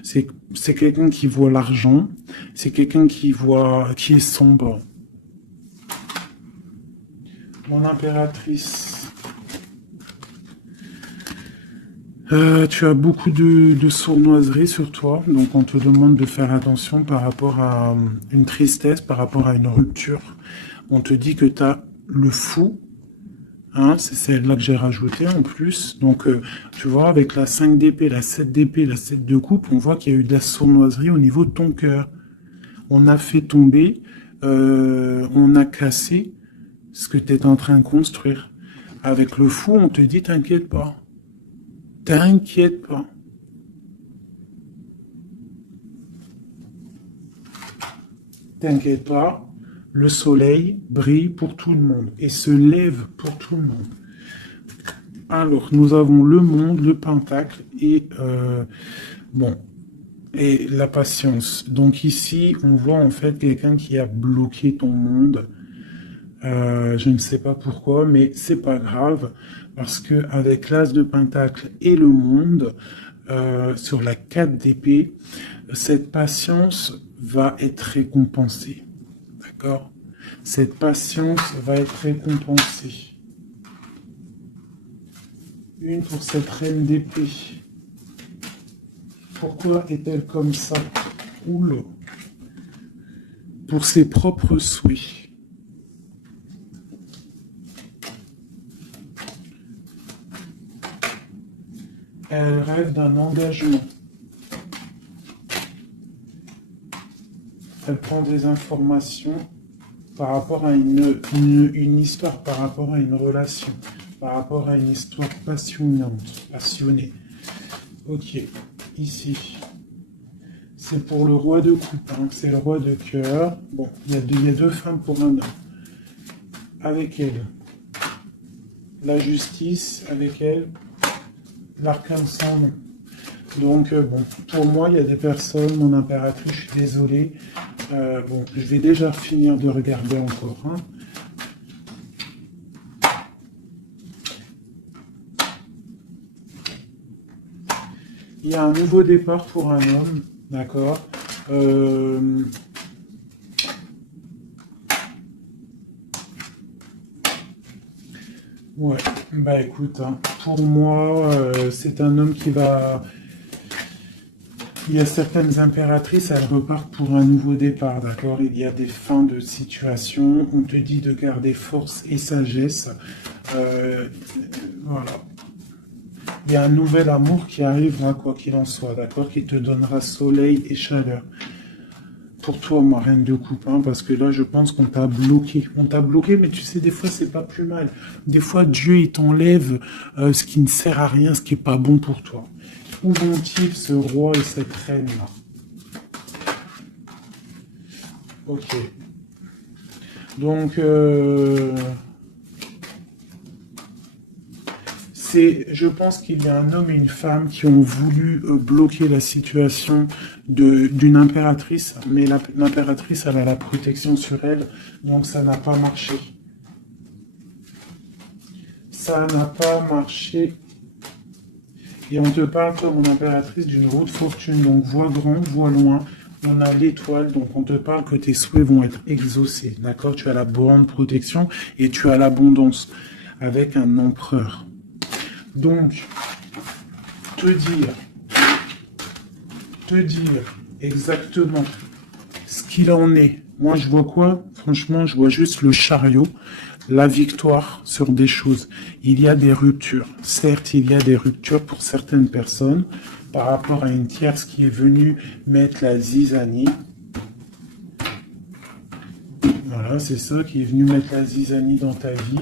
C'est quelqu'un qui voit l'argent. C'est quelqu'un qui est sombre. Mon impératrice. Tu as beaucoup de sournoiserie sur toi, donc on te demande de faire attention par rapport à une tristesse, par rapport à une rupture. On te dit que tu as le fou, hein, c'est celle-là que j'ai rajoutée en plus. Donc, tu vois, avec la 5 d'épée, la 7 d'épée, la 7 de coupe, on voit qu'il y a eu de la sournoiserie au niveau de ton cœur. On a fait tomber, on a cassé ce que tu es en train de construire. Avec le fou, on te dit, t'inquiète pas. T'inquiète pas. T'inquiète pas. Le soleil brille pour tout le monde et se lève pour tout le monde. Alors, nous avons le monde, le pentacle et et la patience. Donc ici, on voit en fait quelqu'un qui a bloqué ton monde. Je ne sais pas pourquoi, mais c'est pas grave parce que avec l'as de pentacle et le monde sur la 4 d'épée, cette patience va être récompensée. D'accord? Cette patience va être récompensée. Une pour cette reine d'épée. Pourquoi est-elle comme ça? Oula. Pour ses propres souhaits. Elle rêve d'un engagement. Elle prend des informations par rapport à une histoire, par rapport à une relation, par rapport à une histoire passionnée. Ok, ici, c'est pour le roi de coupe, hein. C'est le roi de cœur. Bon, il y a deux femmes pour un homme. Avec elle, la justice, avec elle, l'arcane sans nom. Donc, pour moi, il y a des personnes, mon impératrice, je suis désolé. Je vais déjà finir de regarder encore. Hein. Il y a un nouveau départ pour un homme, d'accord. Ouais, bah écoute, hein, pour moi, c'est un homme qui va... Il y a certaines impératrices, elles repartent pour un nouveau départ, d'accord? Il y a des fins de situation, on te dit de garder force et sagesse. Voilà. Il y a un nouvel amour qui arrivera, quoi qu'il en soit, d'accord? Qui te donnera soleil et chaleur. Pour toi, ma reine de coupe, hein, parce que là, je pense qu'on t'a bloqué. On t'a bloqué, mais tu sais, des fois, c'est pas plus mal. Des fois, Dieu, il t'enlève ce qui ne sert à rien, ce qui est pas bon pour toi. Où vont-ils, ce roi et cette reine-là? Ok. Donc, je pense qu'il y a un homme et une femme qui ont voulu bloquer la situation d'une impératrice, mais l'impératrice, elle a la protection sur elle, donc ça n'a pas marché. Ça n'a pas marché. Et on te parle comme une impératrice d'une route fortune, donc vois grand, vois loin. On a l'étoile, donc on te parle que tes souhaits vont être exaucés, d'accord? Tu as la bonne protection et tu as l'abondance avec un empereur. Donc, te dire exactement ce qu'il en est. Moi, je vois quoi? Franchement, je vois juste le chariot. la victoire sur des choses. Il y a des ruptures. Certes, il y a des ruptures pour certaines personnes par rapport à une tierce qui est venue mettre la zizanie. Voilà, c'est ça qui est venu mettre la zizanie dans ta vie.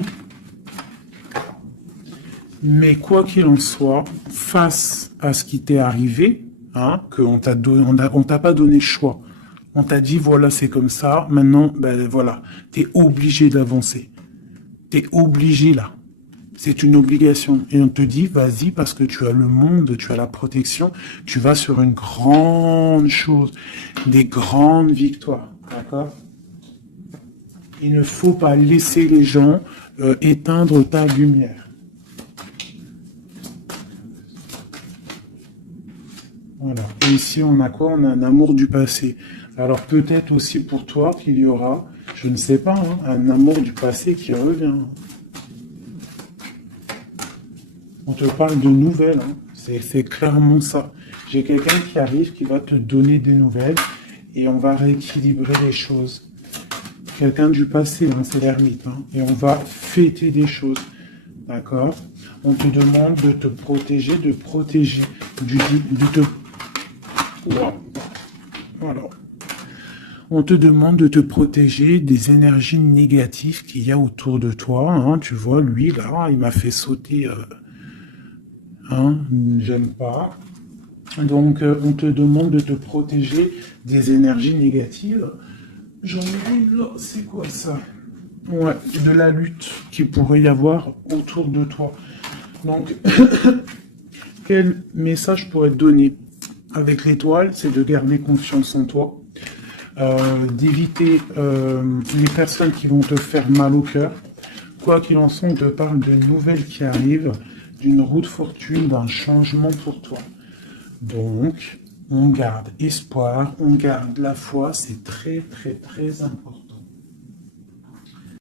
Mais quoi qu'il en soit, face à ce qui t'est arrivé, hein, qu'on t'a on t'a pas donné le choix. On t'a dit, voilà, c'est comme ça. Maintenant, ben voilà, t'es obligé d'avancer. T'es obligé là. C'est une obligation. Et on te dit, vas-y, parce que tu as le monde, tu as la protection, tu vas sur une grande chose, des grandes victoires. D'accord? Il ne faut pas laisser les gens éteindre ta lumière. Voilà. Et ici, on a quoi? On a un amour du passé. Alors peut-être aussi pour toi qu'il y aura, je ne sais pas, hein, un amour du passé qui revient. On te parle de nouvelles, hein. C'est clairement ça. J'ai quelqu'un qui arrive, qui va te donner des nouvelles et on va rééquilibrer les choses. Quelqu'un du passé, hein, c'est l'ermite, hein, et on va fêter des choses. D'accord? On te demande de te protéger, de protéger, voilà. On te demande de te protéger des énergies négatives qu'il y a autour de toi. Hein. Tu vois, lui, là, il m'a fait sauter. J'aime pas. Donc, on te demande de te protéger des énergies négatives. J'en ai une là, c'est quoi ça? Ouais, de la lutte qu'il pourrait y avoir autour de toi. Donc, quel message pourrais te donner avec l'étoile? C'est de garder confiance en toi, d'éviter les personnes qui vont te faire mal au cœur. Quoi qu'il en soit, on te parle d'une nouvelle qui arrive, d'une roue de fortune, d'un changement pour toi. Donc, on garde espoir, on garde la foi, c'est très très très important.